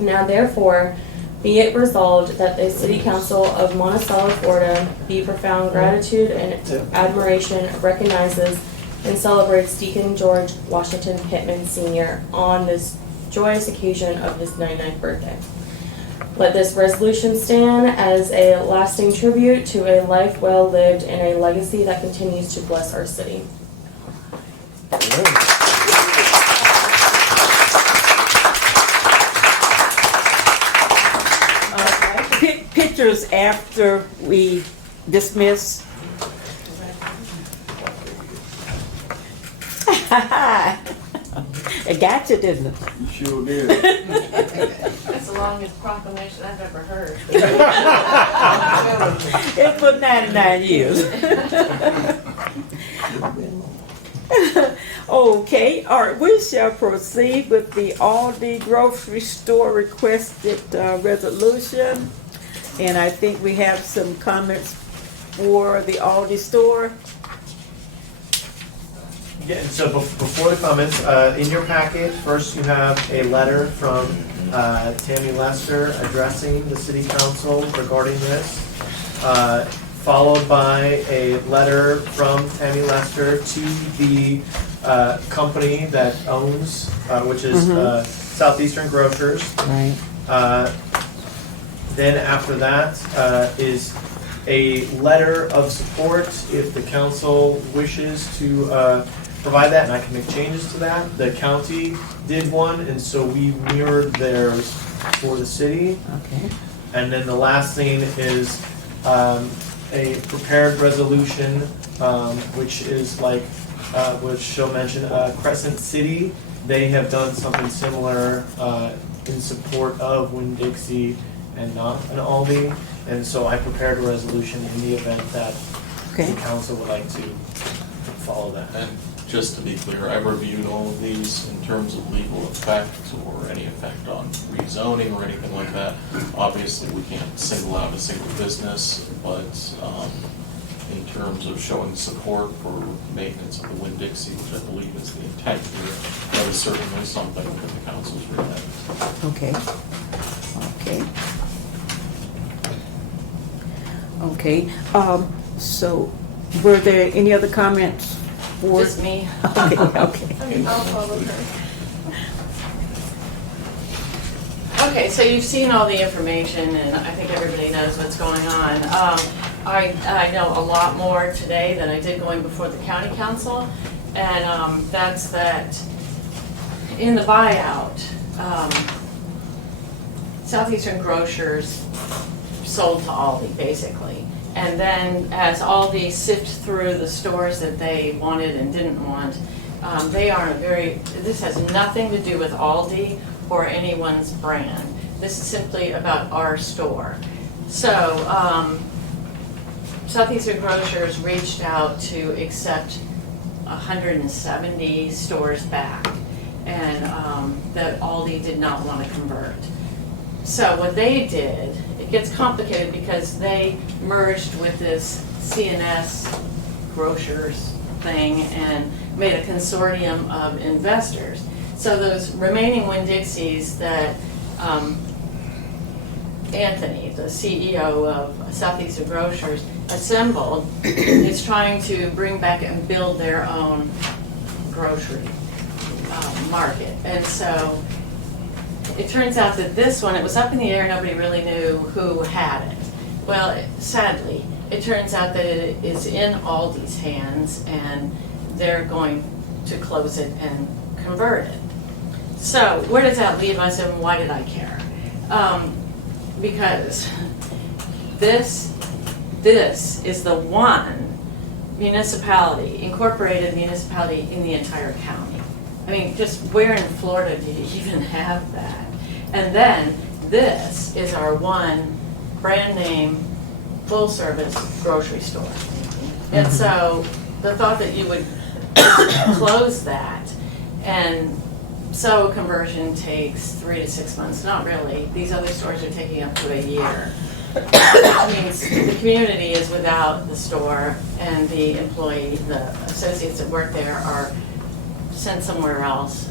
Now therefore, be it resolved that the City Council of Monticello, Florida, be profound gratitude and admiration recognizes and celebrates Deacon George Washington Pitman Sr. on this joyous occasion of his 99th birthday. Let this resolution stand as a lasting tribute to a life well lived and a legacy that continues to bless our city. Pictures after we dismiss. It got you, didn't it? You sure did. That's the longest proclamation I've ever heard. It for 99 years. Okay, all right, we shall proceed with the Aldi grocery store requested resolution. And I think we have some comments for the Aldi store. Yeah, and so before the comments, in your packet, first you have a letter from Tammy Lester addressing the city council regarding this, followed by a letter from Tammy Lester to the company that owns, which is Southeastern Grocers. Right. Then after that is a letter of support if the council wishes to provide that, and I can make changes to that. The county did one, and so we mirrored theirs for the city. Okay. And then the last thing is a prepared resolution, which is like, which she'll mention, Crescent City. They have done something similar in support of Winn Dixie and not an Aldi. And so I prepared a resolution in the event that the council would like to follow that. And just to be clear, I reviewed all of these in terms of legal effect or any effect on rezoning or anything like that. Obviously, we can't single out a single business, but in terms of showing support for maintenance of the Winn Dixie, which I believe is the intent here, that is certainly something that the council's read. Okay. Okay. Okay. So, were there any other comments? Just me. Okay, okay. I'll follow her. Okay, so you've seen all the information, and I think everybody knows what's going on. I know a lot more today than I did going before the county council, and that's that in the buyout, Southeastern Grocers sold to Aldi, basically. And then as Aldi sift through the stores that they wanted and didn't want, they aren't this has nothing to do with Aldi or anyone's brand. This is simply about our store. So Southeastern Grocers reached out to accept 170 stores back, and that Aldi did not want to convert. So what they did, it gets complicated because they merged with this CNS Grocers thing and made a consortium of investors. So those remaining Winn Dixies that Anthony, the CEO of Southeastern Grocers, assembled is trying to bring back and build their own grocery market. And so it turns out that this one, it was up in the air, nobody really knew who had it. Well, sadly, it turns out that it is in Aldi's hands, and they're going to close it and convert it. So where does that leave us, and why did I care? Because this is the one municipality, incorporated municipality in the entire county. I mean, just where in Florida do you even have that? And then this is our one brand name, full service grocery store. And so the thought that you would close that, and so conversion takes 3 to 6 months, not really. These other stores are taking up to a year. which means the community is without the store and the employee, the associates that work there are sent somewhere else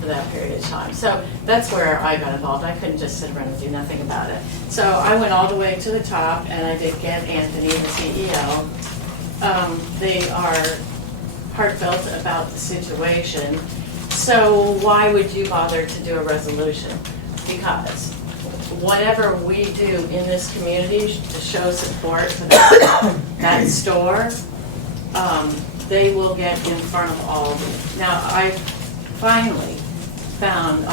for that period of time. So that's where I got involved. I couldn't just sit around and do nothing about it. So I went all the way to the top and I did get Anthony, the CEO. They are heartfelt about the situation. So why would you bother to do a resolution? Because whatever we do in this community to show support for that store, they will get in front of Aldi. Now, I finally found,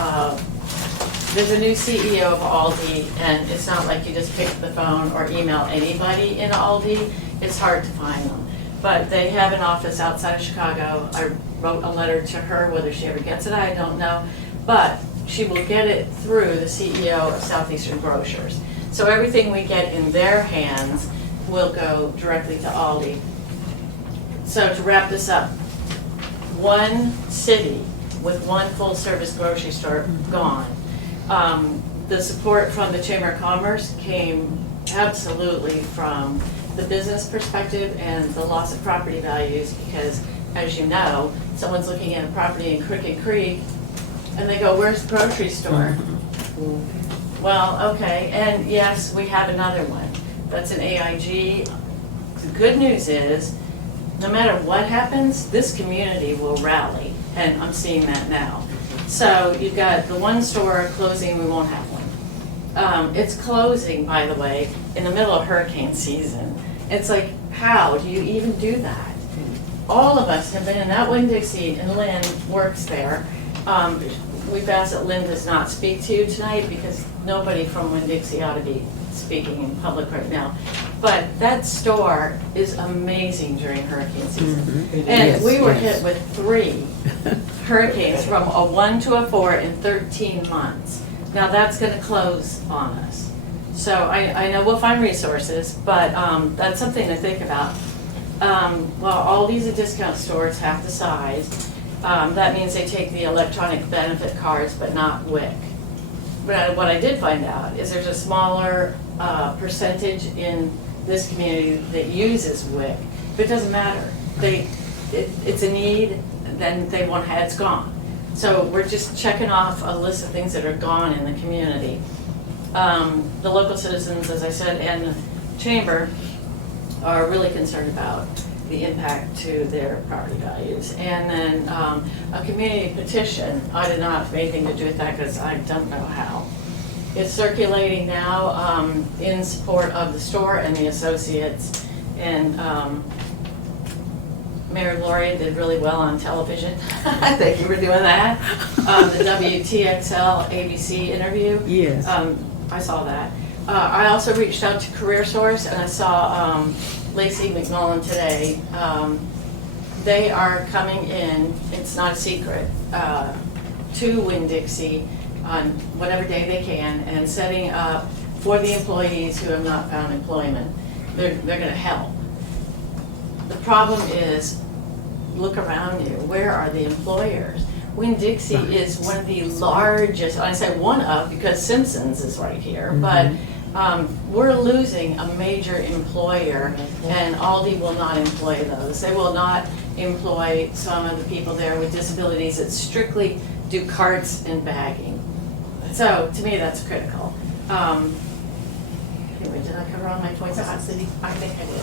there's a new CEO of Aldi, and it's not like you just pick up the phone or email anybody in Aldi. It's hard to find them. But they have an office outside of Chicago. I wrote a letter to her. Whether she ever gets it, I don't know. But she will get it through the CEO of Southeastern Grocers. So everything we get in their hands will go directly to Aldi. So to wrap this up, one city with one full-service grocery store gone. The support from the Chamber of Commerce came absolutely from the business perspective and the loss of property values, because as you know, someone's looking at a property in Crooked Creek and they go, where's the grocery store? Well, okay, and yes, we have another one. That's an AIG. The good news is, no matter what happens, this community will rally, and I'm seeing that now. So you've got the one store closing, we won't have one. It's closing, by the way, in the middle of hurricane season. It's like, how do you even do that? All of us have been in that Winn Dixie, and Lynn works there. We've asked that Lynn does not speak to you tonight because nobody from Winn Dixie ought to be speaking in public right now. But that store is amazing during hurricane season. And we were hit with 3 hurricanes, from a 1 to a 4 in 13 months. Now that's going to close on us. So I know we'll find resources, but that's something to think about. Well, all these discount stores have the size. That means they take the electronic benefit cards, but not WIC. But what I did find out is there's a smaller percentage in this community that uses WIC, but it doesn't matter. It's a need, then they won't have, it's gone. So we're just checking off a list of things that are gone in the community. The local citizens, as I said, and the chamber are really concerned about the impact to their property values. And then a community petition, I did not have anything to do with that because I don't know how. It's circulating now in support of the store and the associates. And Mayor Gloria did really well on television. Thank you for doing that. The WTXL ABC interview. Yes. I saw that. I also reached out to CareerSource, and I saw Lacey McMullen today. They are coming in, it's not a secret, to Winn Dixie on whatever day they can, and setting up for the employees who have not found employment. They're going to help. The problem is, look around you. Where are the employers? Winn Dixie is one of the largest, I say one of because Simpsons is right here, but we're losing a major employer, and Aldi will not employ those. They will not employ some of the people there with disabilities that strictly do carts and bagging. So to me, that's critical. Anyway, did I cover all my points? Crescent City. I think I did.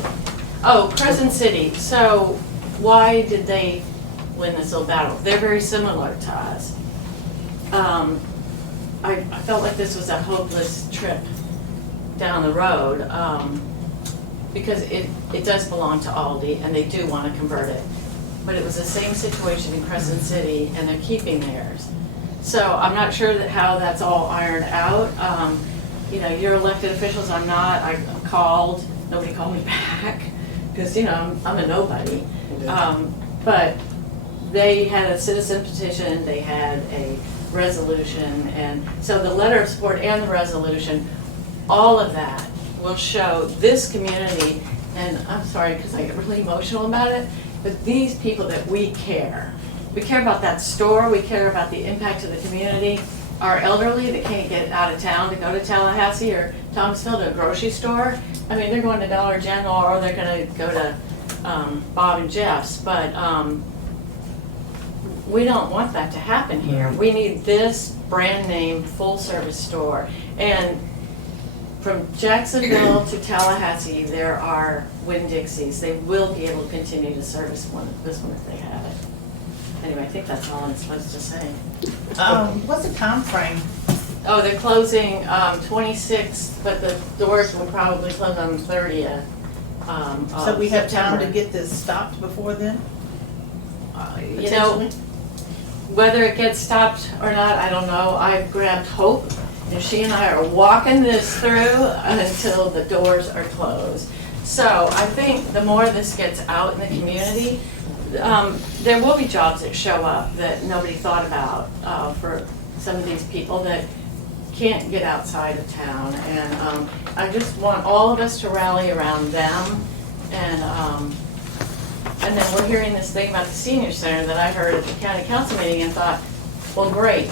Oh, Crescent City. So why did they win this little battle? They're very similar to us. I felt like this was a hopeless trip down the road because it does belong to Aldi and they do want to convert it. But it was the same situation in Crescent City and they're keeping theirs. So I'm not sure how that's all ironed out. You know, you're elected officials, I'm not. I called, nobody called me back because, you know, I'm a nobody. But they had a citizen petition, they had a resolution, and so the letter of support and the resolution, all of that will show this community, and I'm sorry because I get really emotional about it, but these people that we care about that store, we care about the impact of the community, are elderly that can't get out of town to go to Tallahassee or Thomasville to a grocery store. I mean, they're going to Dollar General or they're gonna go to Bob and Jeff's, but we don't want that to happen here. We need this brand name full service store. And from Jacksonville to Tallahassee, there are Winn Dixies. They will be able to continue to service this one if they have it. Anyway, I think that's all I'm supposed to say. What's the time frame? Oh, they're closing 26th, but the doors will probably close on the 30th. So we have time to September. get this stopped before then? You know, whether it gets stopped or not, I don't know. I've grabbed Hope, and she and I are walking this through until the doors are closed. So I think the more this gets out in the community, there will be jobs that show up that nobody thought about for some of these people that can't get outside of town. And I just want all of us to rally around them. And then we're hearing this thing about the senior center that I heard at the county council meeting and thought, well, great.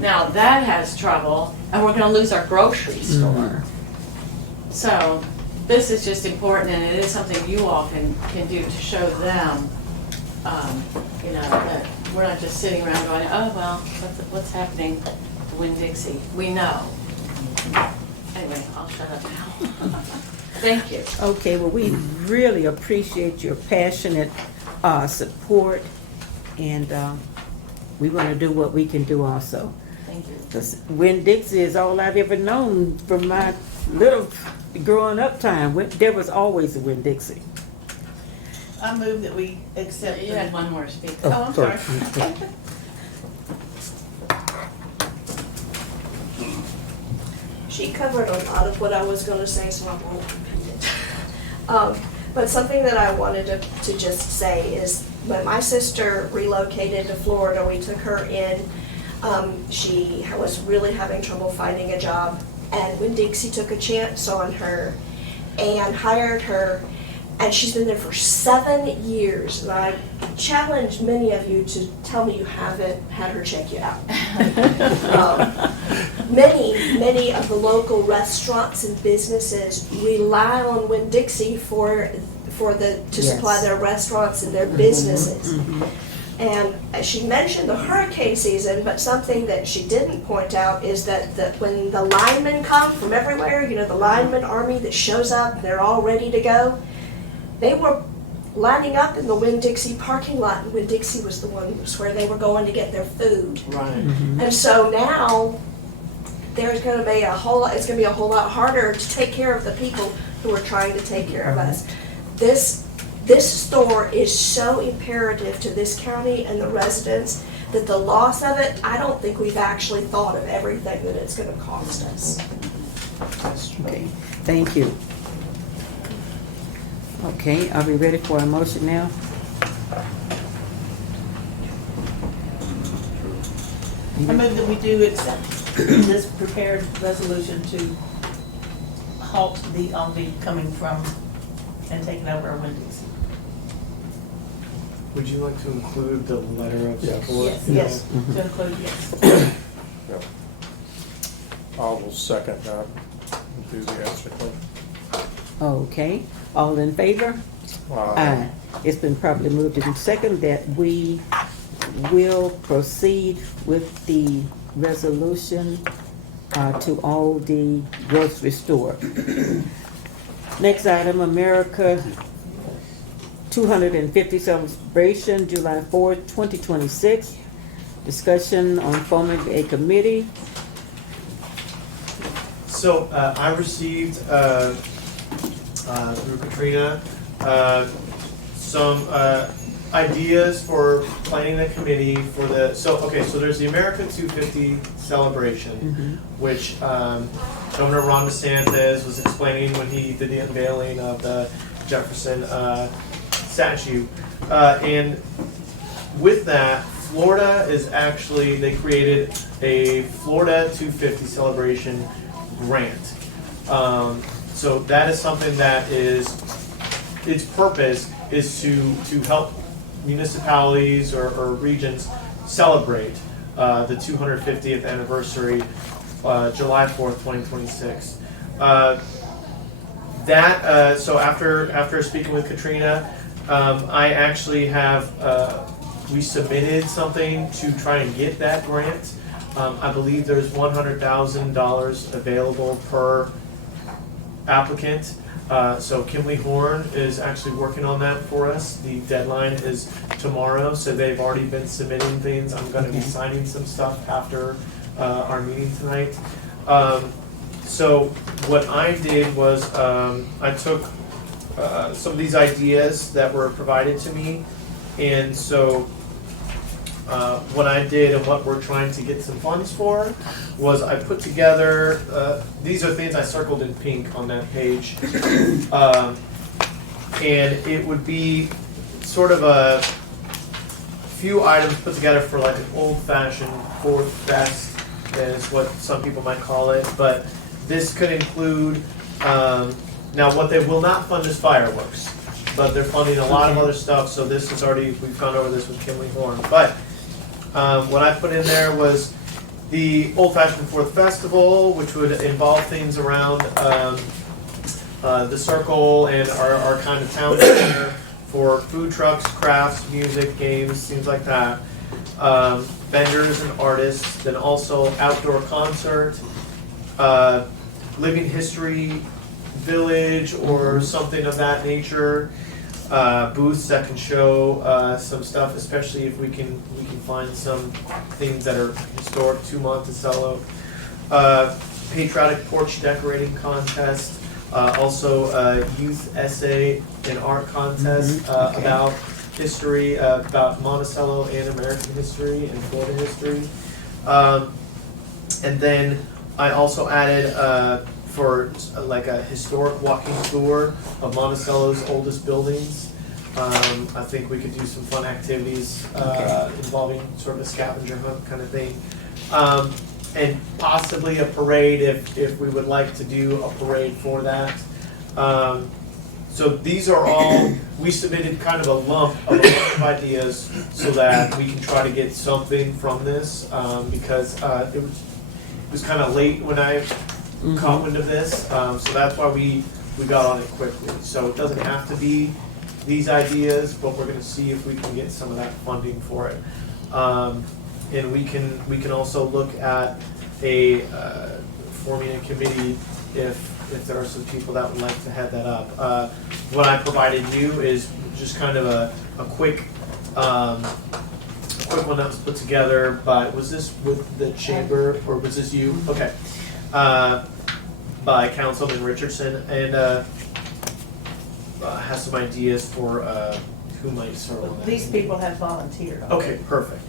Now that has trouble, and we're gonna lose our grocery store. So this is just important, and it is something you all can do to show them, you know, that we're not just sitting around going, oh, well, what's happening to Winn Dixie? We know. Anyway, I'll shut up now. Thank you. Okay, well, we really appreciate your passionate support, and we want to do what we can do also. Thank you. Because Winn Dixie is all I've ever known from my little growing up time. There was always a Winn Dixie. I move that we accept. You had one more speaker. Oh, I'm sorry. She covered a lot of what I was going to say, so I won't repeat it. But something that I wanted to just say is when my sister relocated to Florida, we took her in. She was really having trouble finding a job, and Winn Dixie took a chance on her and hired her, and she's been there for 7 years. And I challenge many of you to tell me you haven't had her check you out. Many of the local restaurants and businesses rely on Winn Dixie to supply their restaurants and their businesses. And she mentioned the hurricane season, but something that she didn't point out is that when the linemen come from everywhere, you know, the lineman army that shows up, they're all ready to go, they were lining up in the Winn Dixie parking lot, and Winn Dixie was the one where they were going to get their food. Right. And so now there's going to be it's going to be a whole lot harder to take care of the people who are trying to take care of us. This store is so imperative to this county and the residents that the loss of it, I don't think we've actually thought of everything that it's going to cost us. Okay, thank you. Okay, are we ready for a motion now? I move that we do accept this prepared resolution to halt the coming from and taking over Winn Dixie. Would you like to include the letter of Yes. support? Yes, to include, yes. Yep. I will second that enthusiastically. Okay, all in favor? Aye. It's been properly moved in second that we will proceed with the resolution to all the grocery store. Next item, America 250 celebration, July 4th, 2026. Discussion on forming a committee. So I received through Katrina some ideas for planning a committee for the, so there's the America 250 celebration, which Governor Ron DeSantis was explaining when he did the unveiling of the Jefferson statue. And with that, Florida is actually, they created a Florida 250 celebration grant. So that is something that is, its purpose is to help municipalities or regions celebrate the 250th anniversary, July 4th, 2026. So after speaking with Katrina, I actually have, we submitted something to try and get that grant. I believe there's $100,000 available per applicant. So Kimley Horn is actually working on that for us. The deadline is tomorrow, so they've already been submitting things. I'm gonna be signing some stuff after our meeting tonight. So what I did was, I took some of these ideas that were provided to me, and so what I did and what we're trying to get some funds for was I put together, these are things I circled in pink on that page. And it would be sort of a few items put together for like an old-fashioned Fourth Fest, is what some people might call it. But this could include, now what they will not fund is fireworks, but they're funding a lot of other stuff, so this is already, we've gone over this with Kimley Horn. But what I put in there was the Old Fashioned Fourth Festival, which would involve things around the circle and our kind of town center for food trucks, crafts, music, games, things like that. Vendors and artists, then also outdoor concert, living history village or something of that nature. Booths that can show some stuff, especially if we can find some things that are historic to Monticello. Patriotic porch decorating contest, also a youth essay and art contest about history, about Monticello and American history and Florida history. And then I also added for like a historic walking tour of Monticello's oldest buildings. I think we could do some fun activities involving sort of a scavenger hunt kind of thing. And possibly a parade if we would like to do a parade for that. So these are all, we submitted kind of a lump of a bunch of ideas so that we can try to get something from this, because it was kind of late when I caught wind of this, so that's why we got on it quickly. So it doesn't have to be these ideas, but we're going to see if we can get some of that funding for it. And we can also look at forming a committee if there are some people that would like to head that up. What I provided you is just kind of a quick one that was put together. But was this with the chamber or was this you? Okay. By Councilman Richardson, and has some ideas for who might serve on that. These people have volunteered. Okay, perfect.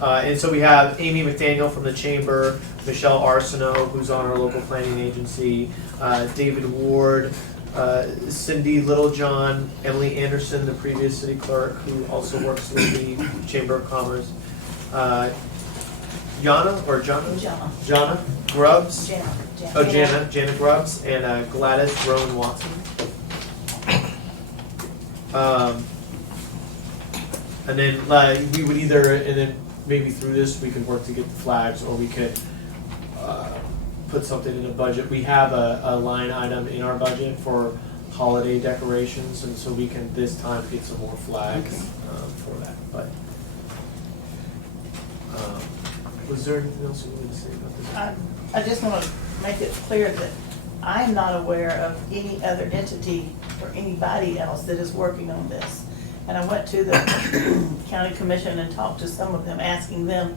And so we have Amy McDaniel from the Chamber, Michelle Arsenault, who's on our local planning agency, David Ward, Cindy Littlejohn, Emily Anderson, the previous city clerk, who also works with the Chamber of Commerce, Jana Grubbs, Jana Grubbs, and Gladys Rowan Watson. And then we would either, and then maybe through this we could work to get the flags, or we could put something in a budget. We have a line item in our budget for holiday decorations, and so we can this time get some more flags for that. But was there anything else you wanted to say about this? I just want to make it clear that I'm not aware of any other entity or anybody else that is working on this. And I went to the county commission and talked to some of them, asking them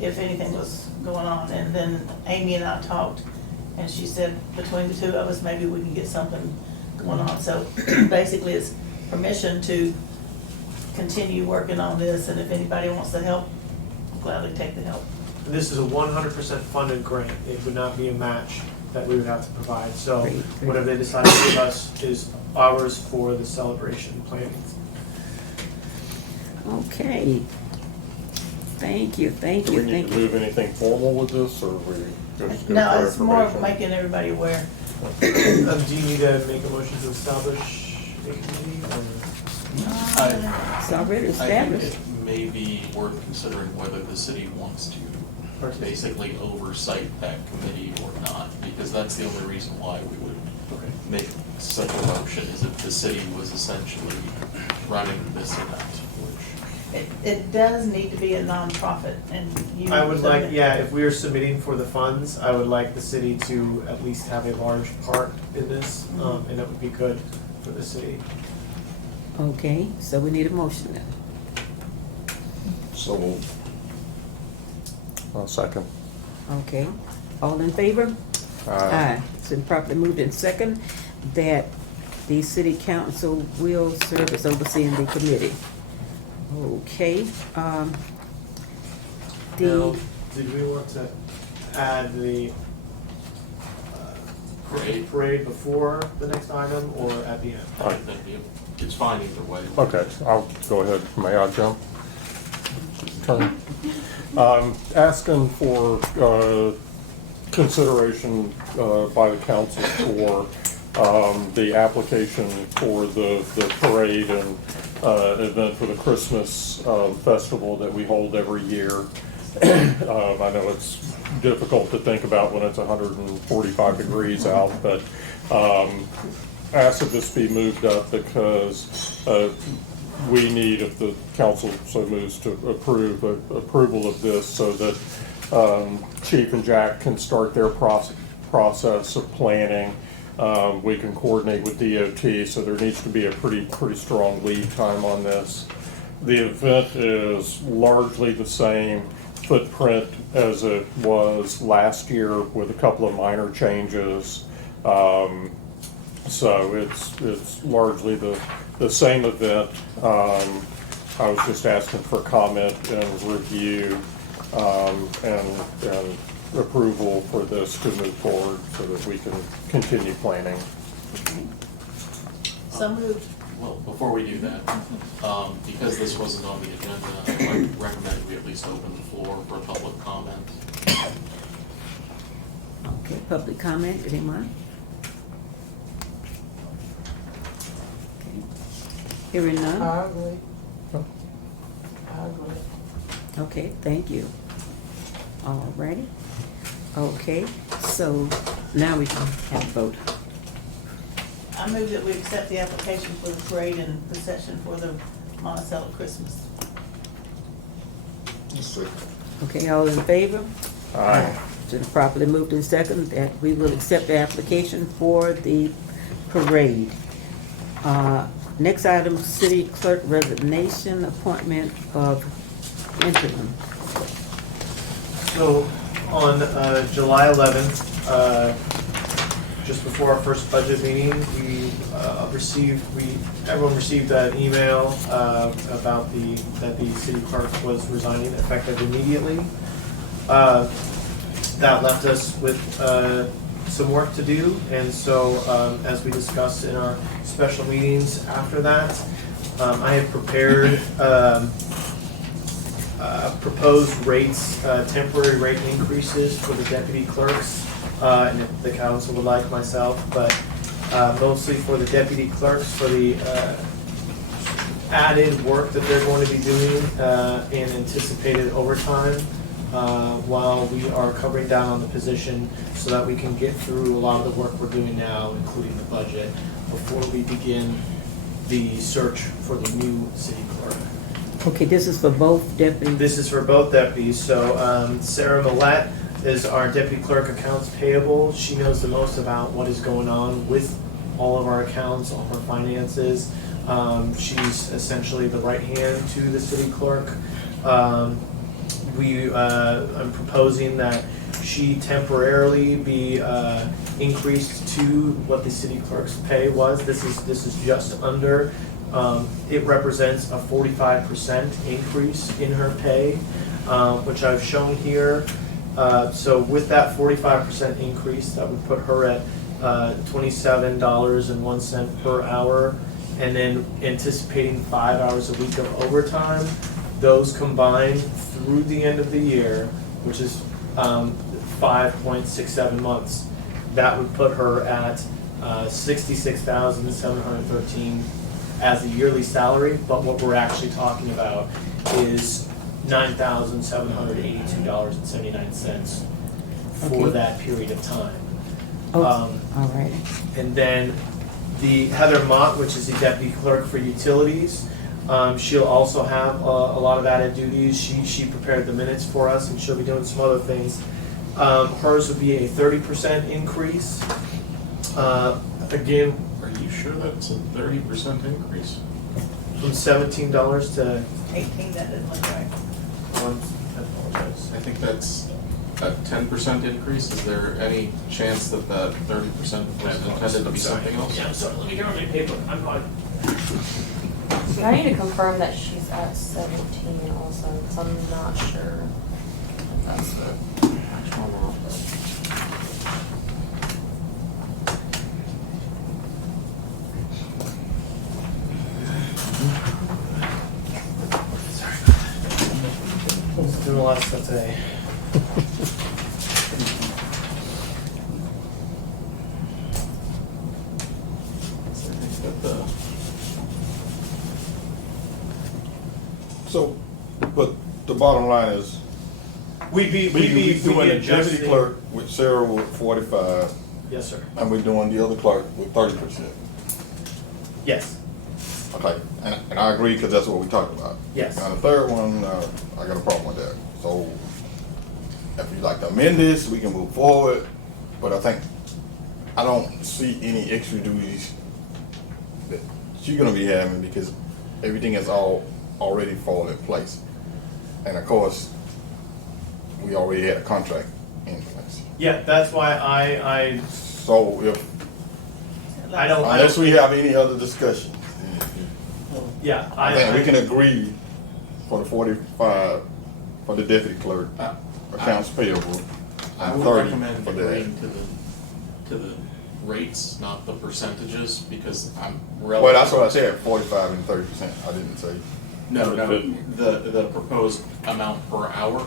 if anything was going on. And then Amy and I talked, and she said between the two of us, maybe we can get something going on. So basically it's permission to continue working on this, and if anybody wants to help, I'll gladly take the help. This is a 100% funded grant. It would not be a match that we would have to provide. So whatever they decide to give us is ours for the celebration planning. Okay. Thank you. Do we need to move anything formal with this, or we just go No, for it's more of information? making everybody aware. Do you need to make a motion to establish a committee? Or? It's already I think established. it may be worth considering whether the city wants to basically oversight that committee or not, because that's the only reason why we would make such a motion, is if the city was essentially running this event, which. It does need to be a nonprofit, and you. I would like, yeah, if we are submitting for the funds, I would like the city to at least have a large part in this, and that would be good for the city. Okay, so we need a motion then. So, second. Okay, all in favor? Aye. It's been properly moved in second that the city council will serve as overseeing the committee. Okay, Now, the, did we want to add the parade before the next item or at the end? I think it's fine either way. Okay, I'll go ahead. May I jump? Turn. Asking for consideration by the council for the application for the parade and event for the Christmas festival that we hold every year. I know it's difficult to think about when it's 145 degrees out, but ask that this be moved up because we need, if the council so moves, to approve approval of this so that Chief and Jack can start their process of planning. We can coordinate with DOT, so there needs to be a pretty strong lead time on this. The event is largely the same footprint as it was last year with a couple of minor changes. So it's largely the same event. I was just asking for comment and review and approval for this to move forward so that we can continue planning. So moved. Well, before we do that, because this wasn't on the agenda, I'd recommend we at least open the floor for public comment. okay, public comment, anyone? Okay. Hearing none? I agree. I agree. Okay, thank you. All righty. Okay, so now we can have a vote. I move that we accept the application for the parade and procession for the Monticello Christmas. Okay, all in favor? Aye. It's been properly moved in second that we will accept the application for the parade. Next item, city clerk resignation, appointment of interim. So on July 11th, just before our first budget meeting, everyone received an email about that the city clerk was resigning effective immediately. That left us with some work to do, and so as we discussed in our special meetings after that, I have prepared proposed rates, temporary rate increases for the deputy clerks, and if the council would like, myself, but mostly for the deputy clerks for the added work that they're going to be doing and anticipated overtime while we are covering down on the position so that we can get through a lot of the work we're doing now, including the budget, before we begin the search for the new city clerk. Okay, this is for both deputies? This is for both deputies. So Sarah Millette is our deputy clerk accounts payable. She knows the most about what is going on with all of our accounts, all of our finances. She's essentially the right hand to the city clerk. I'm proposing that she temporarily be increased to what the city clerk's pay was. This is just under. It represents a 45% increase in her pay, which I've shown here. So with that 45% increase, that would put her at $27.01 per hour, and then anticipating 5 hours a week of overtime. Those combined through the end of the year, which is 5.67 months, that would put her at $66,713 as a yearly salary, but what we're actually talking about is $9,782.79 for Okay. that period of time. Oh, all right. And then the Heather Mott, which is the deputy clerk for utilities, she'll also have a lot of added duties. She prepared the minutes for us, and she'll be doing some other things. Hers would be a 30% increase. Again, Are you sure that's a 30% increase? from $17 to 18, that didn't look right. I apologize. I think that's a 10% increase. Is there any chance that that 30% was intended to be something else? Yeah, sorry, let me get on my paper. I'm fine. I need to confirm that she's at 17 also, because I'm not sure if that's the actual amount. Doing a lot of stuff today. So I think that So, but the bottom line is, We'd be we doing the deputy adjusting. clerk with Sarah with 45, Yes, sir. and we're doing the other clerk with 30%. Yes. Okay, and I agree, because that's what we talked about. Yes. Now, the third one, I got a problem with that. So, if you'd like to amend this, we can move forward, but I don't see any extra duties that you're gonna be having, because everything is already fallen in place. And of course, we already had a contract in place. Yeah, that's why I So if, unless we have any other discussion, yeah, I think we can agree for the 45 for the deputy clerk, accounts payable, I and would 30 recommend for that. agreeing to the rates, not the percentages, because I'm Well, that's what I said, 45 and 30%, I didn't say. No, the proposed amount per hour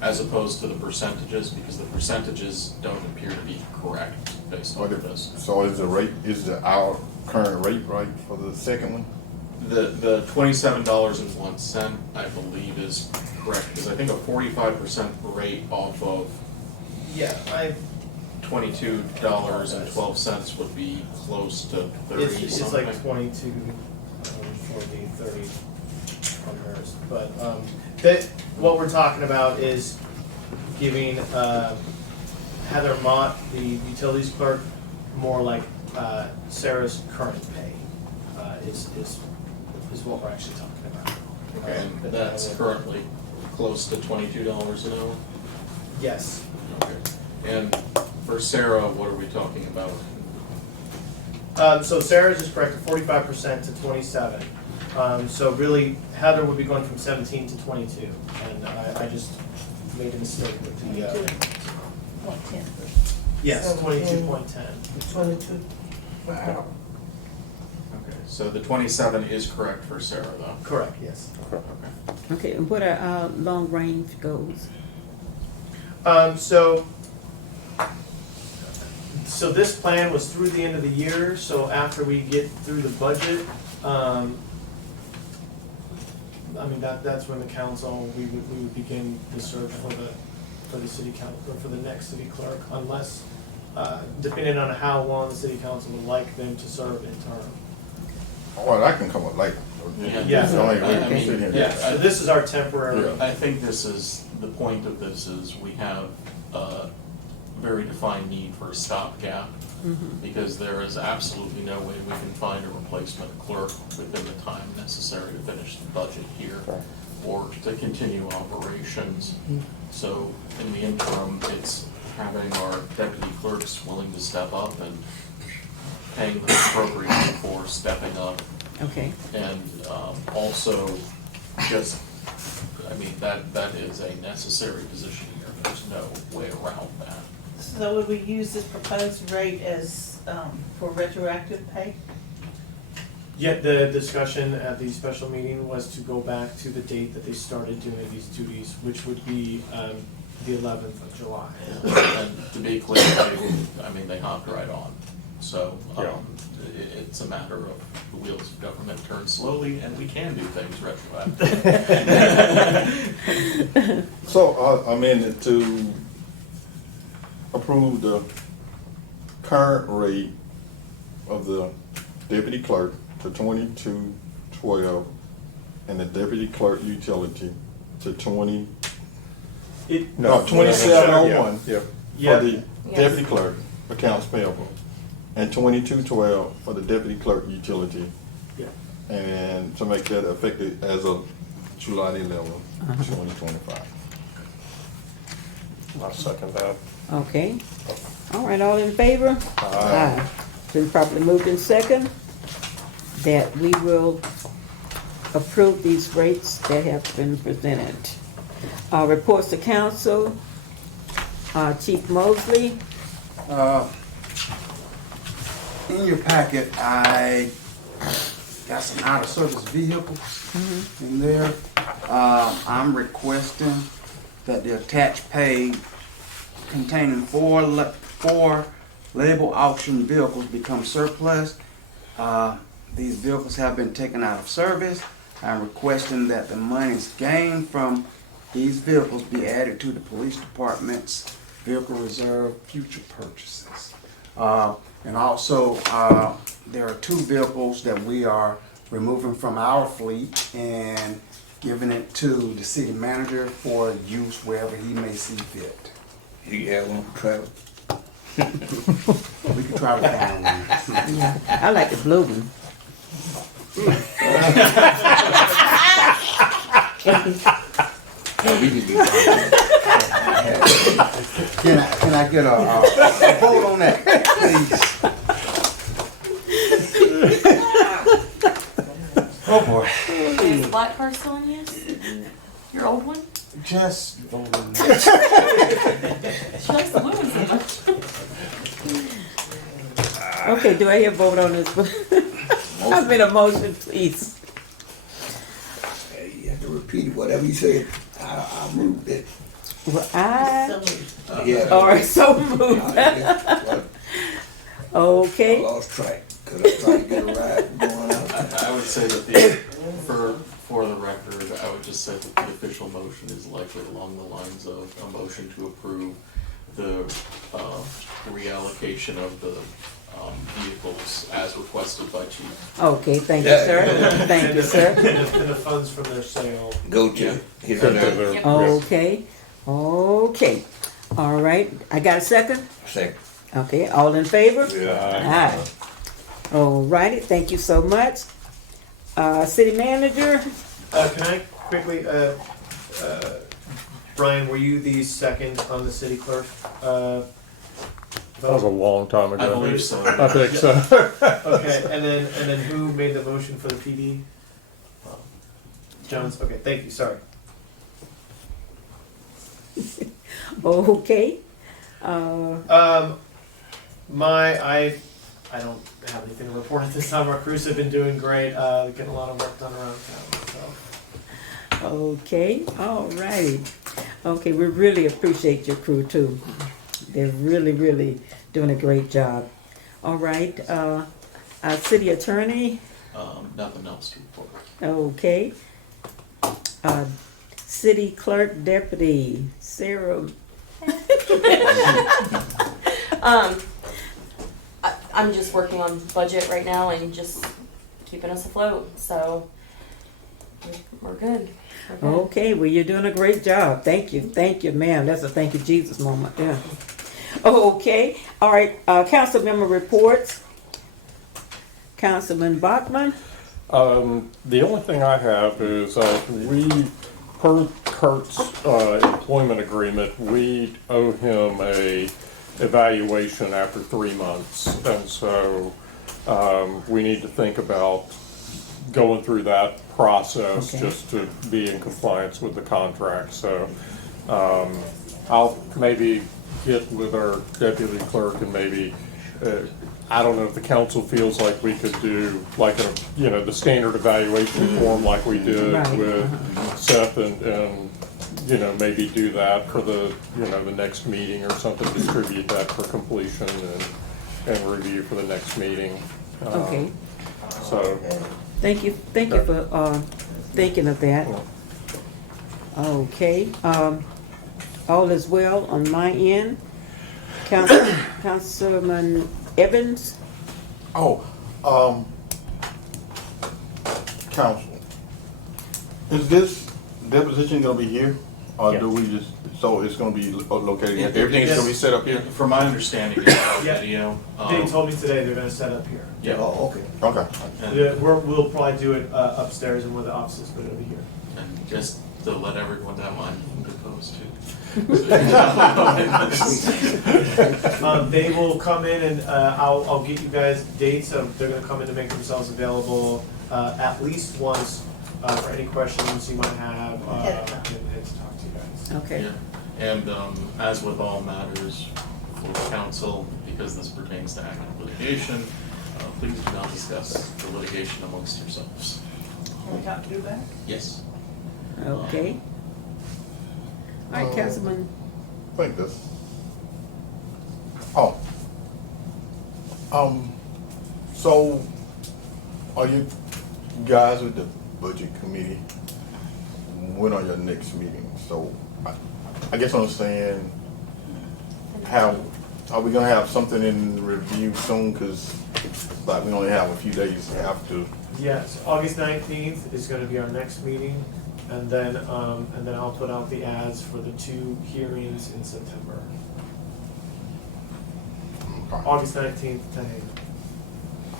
as opposed to the percentages, because the percentages don't appear to be correct based on this. So is our current rate right for the second one? The $27.01, I believe, is correct, because I think a 45% rate off of yeah, $22.12 would be close to 30 something. it's like 22 for the 30 on hers. But that what we're talking about is giving Heather Mott, the utilities clerk, more like Sarah's current pay is what we're actually talking about. Okay, and that's currently close to $22 an hour? Yes. Okay. And for Sarah, what are we talking about? So Sarah's is correct, 45% to 27. So really, Heather would be going from 17 to 22, and I just made a mistake with the. 22.10. Yes, 22.10. 22 per hour. Okay, so the 27 is correct for Sarah, though? Correct. Yes. Okay. Okay, and what are our long range goals? So this plan was through the end of the year. So after we get through the budget, I mean that's when the council we would begin the search for the city council or for the next city clerk, unless depending on how long the city council would like them to serve in term. Well, that can come up later. Yeah. So this is our temporary. Yeah. I think this is, the point of this is we have a very defined need for a stopgap, because there is absolutely no way we can find a replacement clerk within the time necessary to finish the budget here or to continue operations. So in the interim, it's having our deputy clerks willing to step up and paying them appropriately for stepping up. Okay. And also just, I mean, that is a necessary position here. There's no way around that. So would we use this proposed rate as, for retroactive pay? Yet the discussion at the special meeting was to go back to the date that they started doing these duties, which would be the 11th of July. And to be clear, they hopped right on. So it's a matter of the wheels of government turn slowly, and we can do things retroactively. So, I amended to approve the current rate of the deputy clerk to 22.12 and the deputy clerk utility to 2701 Yeah. Yeah. for the deputy clerk accounts payable and 22.12 for the deputy clerk utility. Yeah. And to make that effective as of July 11th, 2025. I second that. Okay. All right, all in favor? Aye. Been properly moved in second that we will approve these rates that have been presented. Reports to council, Chief Mosley. In your packet, I got some out-of-service vehicles in there. I'm requesting that the attached page containing four label auction vehicles become surplus. These vehicles have been taken out of service. I'm requesting that the monies gained from these vehicles be added to the police department's vehicle reserve future purchases. And also, there are 2 vehicles that we are removing from our fleet and giving it to the city manager for use wherever he may see fit. You have one travel. We can try to find one. Yeah, I like the blue one. We can be Can I get a vote on that, please? Oh boy. Is black car still in use? Your old one? Just vote on that. She likes the blue one so much. Okay, do I hear a vote on this one? I've been a motion, please. You have to repeat whatever you said. I moved it. Well, Yeah. all right, so moved. Okay. I lost track because I was trying to get a ride going out. I would say that for the record, I would just say that the official motion is likely along the lines of a motion to approve the reallocation of the vehicles as requested by Chief. Okay, thank you, sir. Thank you, sir. And the funds from their sale. Go to. Okay, okay. All right, I got a second? Second. Okay, all in favor? Yeah. Aye. All righty, thank you so much. City manager? Can I quickly, Brian, were you the second on the city clerk? That was a long time ago. I believe so. I think so. Okay, and then who made the motion for the PD? Jones, okay, thank you, sorry. Okay. I don't have anything to report at this time. Our crews have been doing great, getting a lot of work done around town, so. Okay, all right. Okay, we really appreciate your crew too. They're really, really doing a great job. All right, our city attorney, Nothing else to report. okay. City clerk deputy, Sarah. I'm just working on budget right now and just keeping us afloat, so we're good. We're good. Okay, well, you're doing a great job. Thank you, ma'am. That's a thank you, Jesus moment, yeah. Okay, all right, council member reports. Councilman Bachman? The only thing I have is, per Kurt's employment agreement, we owe him a evaluation after 3 months. And so we need to think about going through that process just to be in compliance with the contract. So I'll maybe get with our deputy clerk and maybe, I don't know if the council feels like we could do like the standard evaluation form like we did with Seth and maybe do that for the next meeting or something, distribute that for completion and review for the next meeting. Okay. So, Thank you for thinking of that. Okay, all is well on my end. Councilman Evans? Oh, council, is this deposition gonna be here? Or do we just, so it's gonna be located, here? Everything is gonna be set up here? From my understanding, it's on Yeah. video. They told me today they're gonna set up here. Yeah. Oh, okay. Okay. Yeah, we'll probably do it upstairs in one of the offices, but it'll be here. And just to let everyone know, I'm opposed to. They will come in and I'll get you guys dates. They're gonna come in to make themselves available at least once for any questions you might have and to talk to you guys. Okay. Yeah. And as with all matters for council, because this pertains to active litigation, please do not discuss the litigation amongst yourselves. Can we talk to that? Yes. Okay. All right, Councilman. I think this. Oh. So, are you guys with the budget committee? When are your next meeting? So, I guess I'm saying, are we gonna have something in review soon? Cause like we only have a few days after. Yes, August 19th is gonna be our next meeting. And then I'll put out the ads for the 2 hearings in September. Okay. August 19th, 10 a.m.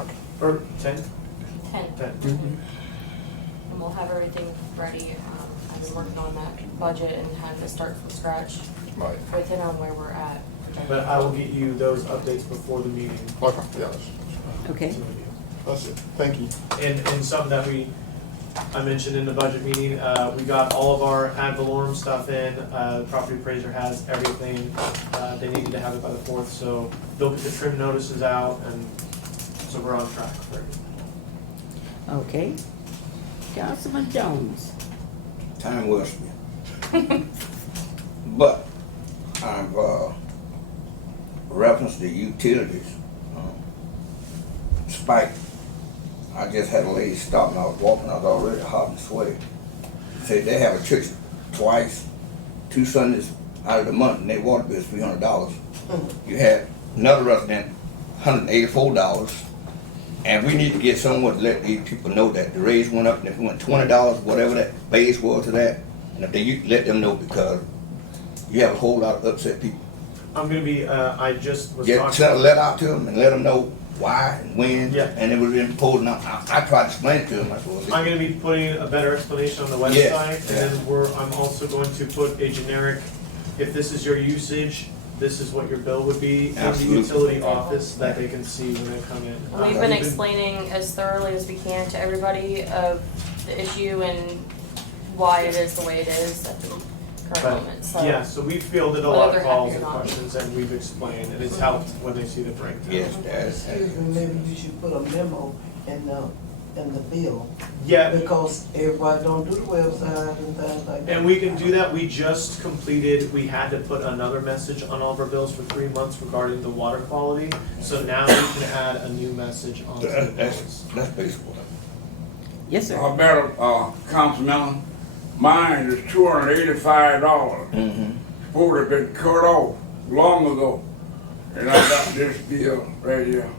Okay. Or 10? 10. 10. And we'll have everything ready. I've been working on that budget and had to start from scratch Right. with it on where we're at. But I will get you those updates before the meeting. Okay, yeah. Okay. That's it. Thank you. And some that I mentioned in the budget meeting, we got all of our ad valorem stuff in, the property appraiser has everything, they needed to have it by the 4th, so they'll get the trim notices out, and so we're on track for everything. Okay. Councilman Jones. Time well spent. But I've referenced the utilities. Spike. I just had a lady stop and I was walking, I was already hot and sweaty. Said they have a church twice, 2 Sundays out of the month, and their water bill is $300. You had another resident, $184, and we need to get someone to let these people know that the rates went up, and if it went $20, whatever that base was to that, and if they let them know, because you have a whole lot of upset people. I'm gonna be, I just was Get talking. sent a letter out to them and let them know why and when, Yeah. and it was in proposed, and I tried to explain it to them, I said, I'm gonna be putting a better explanation on the website, Yes, and then I'm also going to put a generic, if this is your usage, this is what your bill would be in the Absolutely. utility office, that they can see when they come in. We've been explaining as thoroughly as we can to everybody of the issue and why it is the way it is at the current moment, so. Yeah, so we fielded a Whether lot of they're calls happy and or not. questions, and we've explained, and it's helped when they see the breakdown. yes, that's. Excuse me, maybe you should put a memo in the bill, Yeah, because everybody don't do the website and things like that. and we can do that. We just completed, we had to put another message on all of our bills for 3 months regarding the water quality. So now we can add a new message onto the bills. That's basically. Yes, sir. Councilman, mine is $285. Supposed to have been cut off long ago. And I got this bill right here.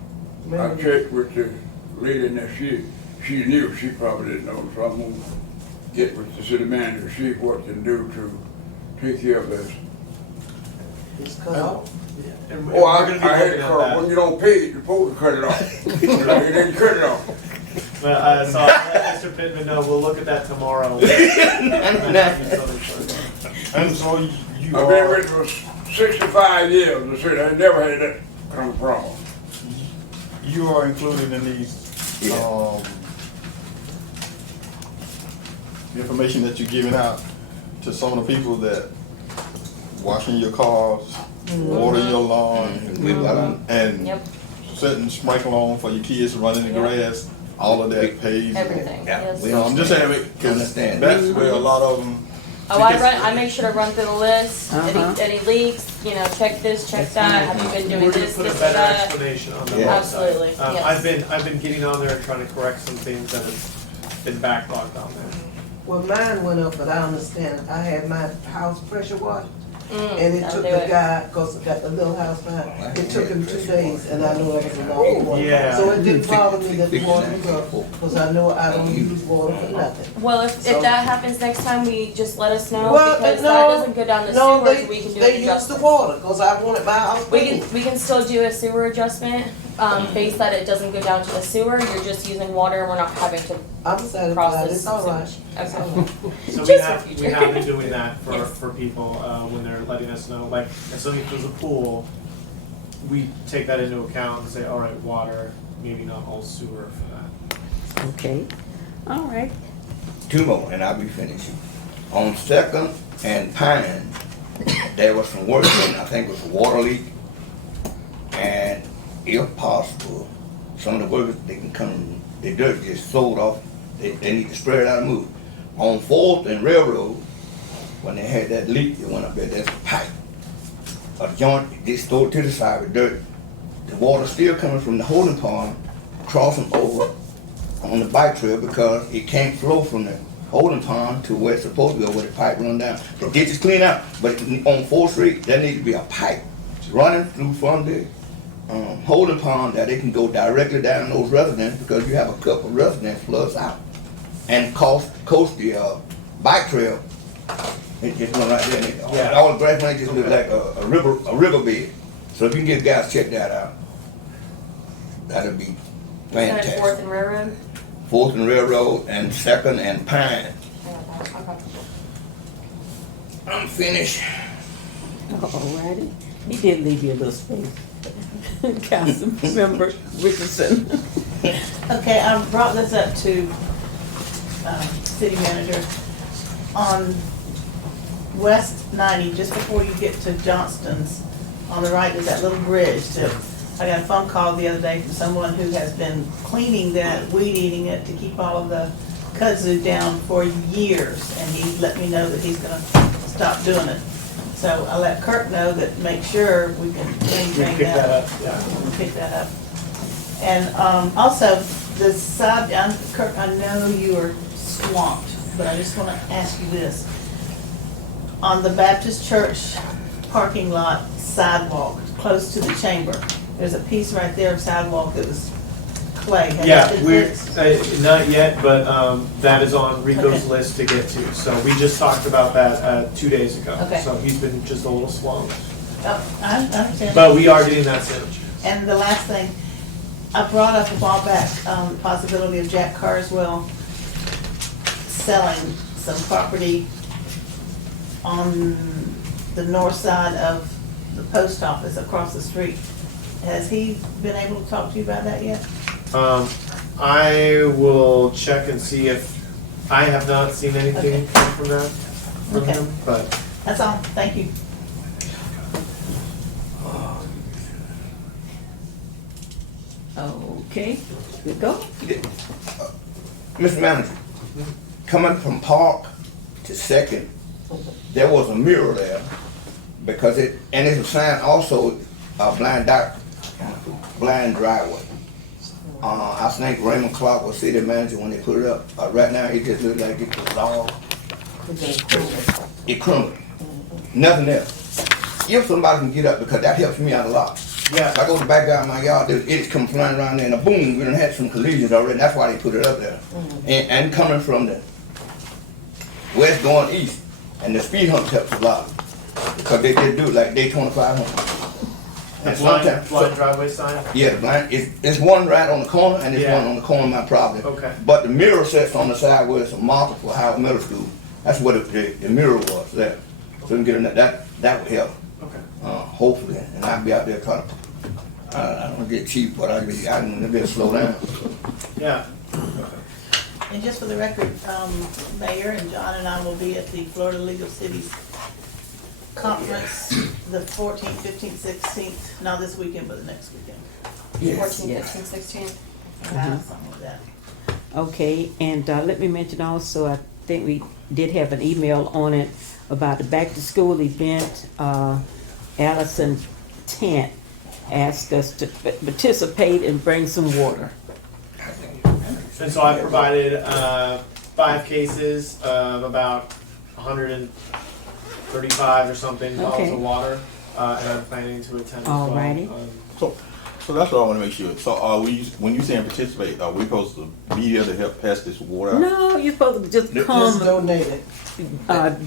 I checked with the lady and she knew, she probably didn't know, so I'm gonna get with the city manager, see what can do to take care of this. It's cut off. And Oh, I we're gonna be had looking to at cut, that. when you don't pay, you're supposed to cut it off. You didn't cut it off. But, so I'll let Mr. Pitman know, we'll look at that tomorrow. And so you I've been with it for 65 years, I said, I never had that kind of problem. You are included in these, the information that you're giving out to some of the people that washing your cars, watering your lawn, and Yep. setting sprinkle on for your kids running the grass, all of that pays. Everything, yes. So I'm just having, because Understand. that's where a lot of them Oh, I make sure to run through the list, Uh-huh. any leaks, check this, check that, have you been doing We're gonna this, put a this, better that? explanation on the Yeah. website. Absolutely, yes. I've been getting on there and trying to correct some things that have been backlogged on there. Well, mine went up, but I understand, I had my house pressure washed, and it that'll took do the it. guy, cause I got the little house behind, it took him 2 days, and I knew I was involved water. Yeah. So it didn't bother me that the water was up, cause I know I don't use water for nothing. Well, if So- that happens next time, we just let us know, Well, because no, that doesn't go down the no, sewer, so we can do they an use the adjustment. water, cause I wanted my house clean. We can still do a sewer adjustment, based that it doesn't go down to the sewer, you're just using water, and we're not having to I'm satisfied, process it's all right. sewage. It's Okay. all right. So we Just for have, future. we have been doing that Yes. for people, when they're letting us know, like, if something there's a pool, we take that into account and say, all right, water, maybe not all sewer for that. Okay, all right. 2 more, and I'll be finished. On Second and Pine, there was some work done, I think it was a water leak. And if possible, some of the workers, they can come, the dirt gets sold off, they need to spread it out and move. On 4th and Railroad, when they had that leak, they went up there, there's a pipe. A joint, they stored to the side with dirt. The water still coming from the holding pond, crossing over on the bike trail because it can't flow from the holding pond to where it's supposed to go, where the pipe run down. The ditch is clean out, but on 4th Street, there needs to be a pipe running through from the holding pond that they can go directly down those residents, because you have a couple of residents floods out and coast the bike trail. It just went right there. And Yeah. all the grass land just look like a river bed. So if you can get guys check that out, that'd be fantastic. 4th and Railroad? 4th and Railroad and 2nd and Pine. Okay. I'm finished. Alrighty. He did leave you a little space. Councilmember Richardson. Okay, I brought this up to city manager. On West 90, just before you get to Johnston's, on the right is that little bridge. I got a phone call the other day from someone who has been cleaning that, weed eating it to keep all of the kudzu down for years, and he let me know that he's gonna stop doing it. So I let Kirk know that, make sure we can maintain pick that that. up, yeah. We'll pick that up. And also, the side, Kirk, I know you are swamped, but I just wanna ask you this. On the Baptist Church parking lot sidewalk, close to the chamber, there's a piece right there of sidewalk that was clay. Has Yeah, that been we're, fixed? not yet, but, that is on Rico's Okay. list to get to. So we just talked about that, 2 days ago. Okay. So he's been just a little slow. Oh, I understand. But we are getting that soon. And the last thing, I brought up a while back, the possibility of Jack Carswell selling some property on the north side of the post office across the street. Has he been able to talk to you about that yet? I will check and see if, I have not seen anything come from that, from Okay. him, but. That's all, thank you. Okay, good go. Mr. Manager, coming from Park to Second, there was a mirror there because and it's a sign also, blind driveway. I think Raymond Clark was city manager when they put it up. Right now, it just looks like it was all, it crumbled. Nothing else. If somebody can get up, because that helps me out a lot. Yeah. If I go to the back out of my yard, it's come flying around there, and a boom, we done had some collisions already. That's why they put it up there. And coming from the west going east, and the speed hump helps a lot. Because they just do it like Daytona 500. And sometimes, Blind driveway sign? yeah, the blind, it's one right on the corner, and it's Yeah. one on the corner of my property. Okay. But the mirror sets on the side where it's a marker for Howard Middle School. That's what the mirror was there. So we can get that would help. Okay. Hopefully, and I'll be out there trying to, I don't get cheap, but I'll be to slow down. Yeah. And just for the record, Mayor and John and I will be at the Florida League of Cities conference, the 14th, 15th, 16th, not this weekend, but the next weekend. 14th, Yes. 15th, 16th. Something like that. Okay, and let me mention also, think we did have an email on it about the back-to-school event. Allison Tent asked us to participate and bring some water. And so I provided 5 cases of about 135 or something bottles Okay. of water, and I'm planning to attend as well. Alrighty. So that's what I want to make sure. So are we, when you saying participate, are we supposed to be here to help pass this water out? No, you're supposed to just Just come, donate it.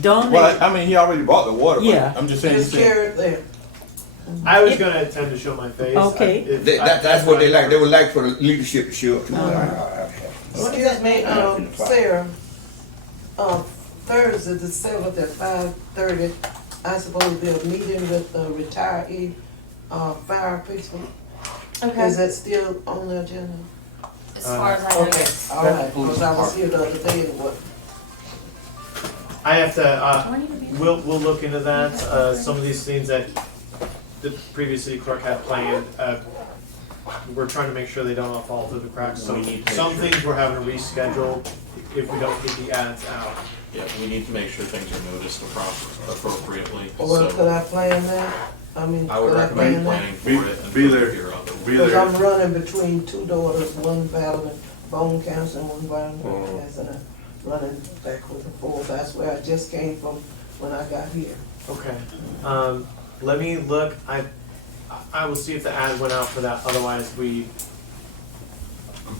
donate. Well, I mean, he already bought the water, Yeah. but I'm just saying. Just carry it there. I was gonna attend to show my face. Okay. That's what they like. They would like for the leadership to show up. Excuse me, Sarah, Thursday, the 7th at 5:30, I suppose to be a meeting with the retiree, fire people. Okay. Is that still on the agenda? As far as I know, Okay, yes. all right, because I was here the other day and what, I have to, Do I need to be? we'll look into that, some of these things that the previous city clerk had planned, we're trying to make sure they don't fall through the cracks. So We need to make some sure. things we're having to reschedule if we don't get the ads out. Yeah, we need to make sure things are noticed appropriately, well, could so I plan that? I mean, I would could I recommend plan that? planning for it and be put there. it here other. Because I'm running between 2 daughters, one battling bone cancer and one battling cancer, and I'm running backwards and forth. That's where I just came from when I got here. Okay, let me look, I will see if the ad went out for that, otherwise we, I'm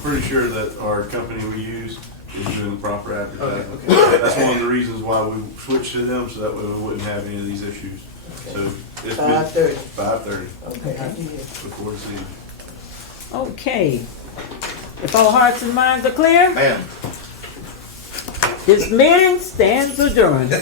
pretty sure that our company we use is doing the proper advertising. Okay. That's one of the reasons why we switched to them, so that way we wouldn't have any of these issues. So it's been 5:30. 5:30. Okay, I'm here. Look forward to seeing you. Okay. If all hearts and minds are clear, Ma'am. this meeting stands adjourned.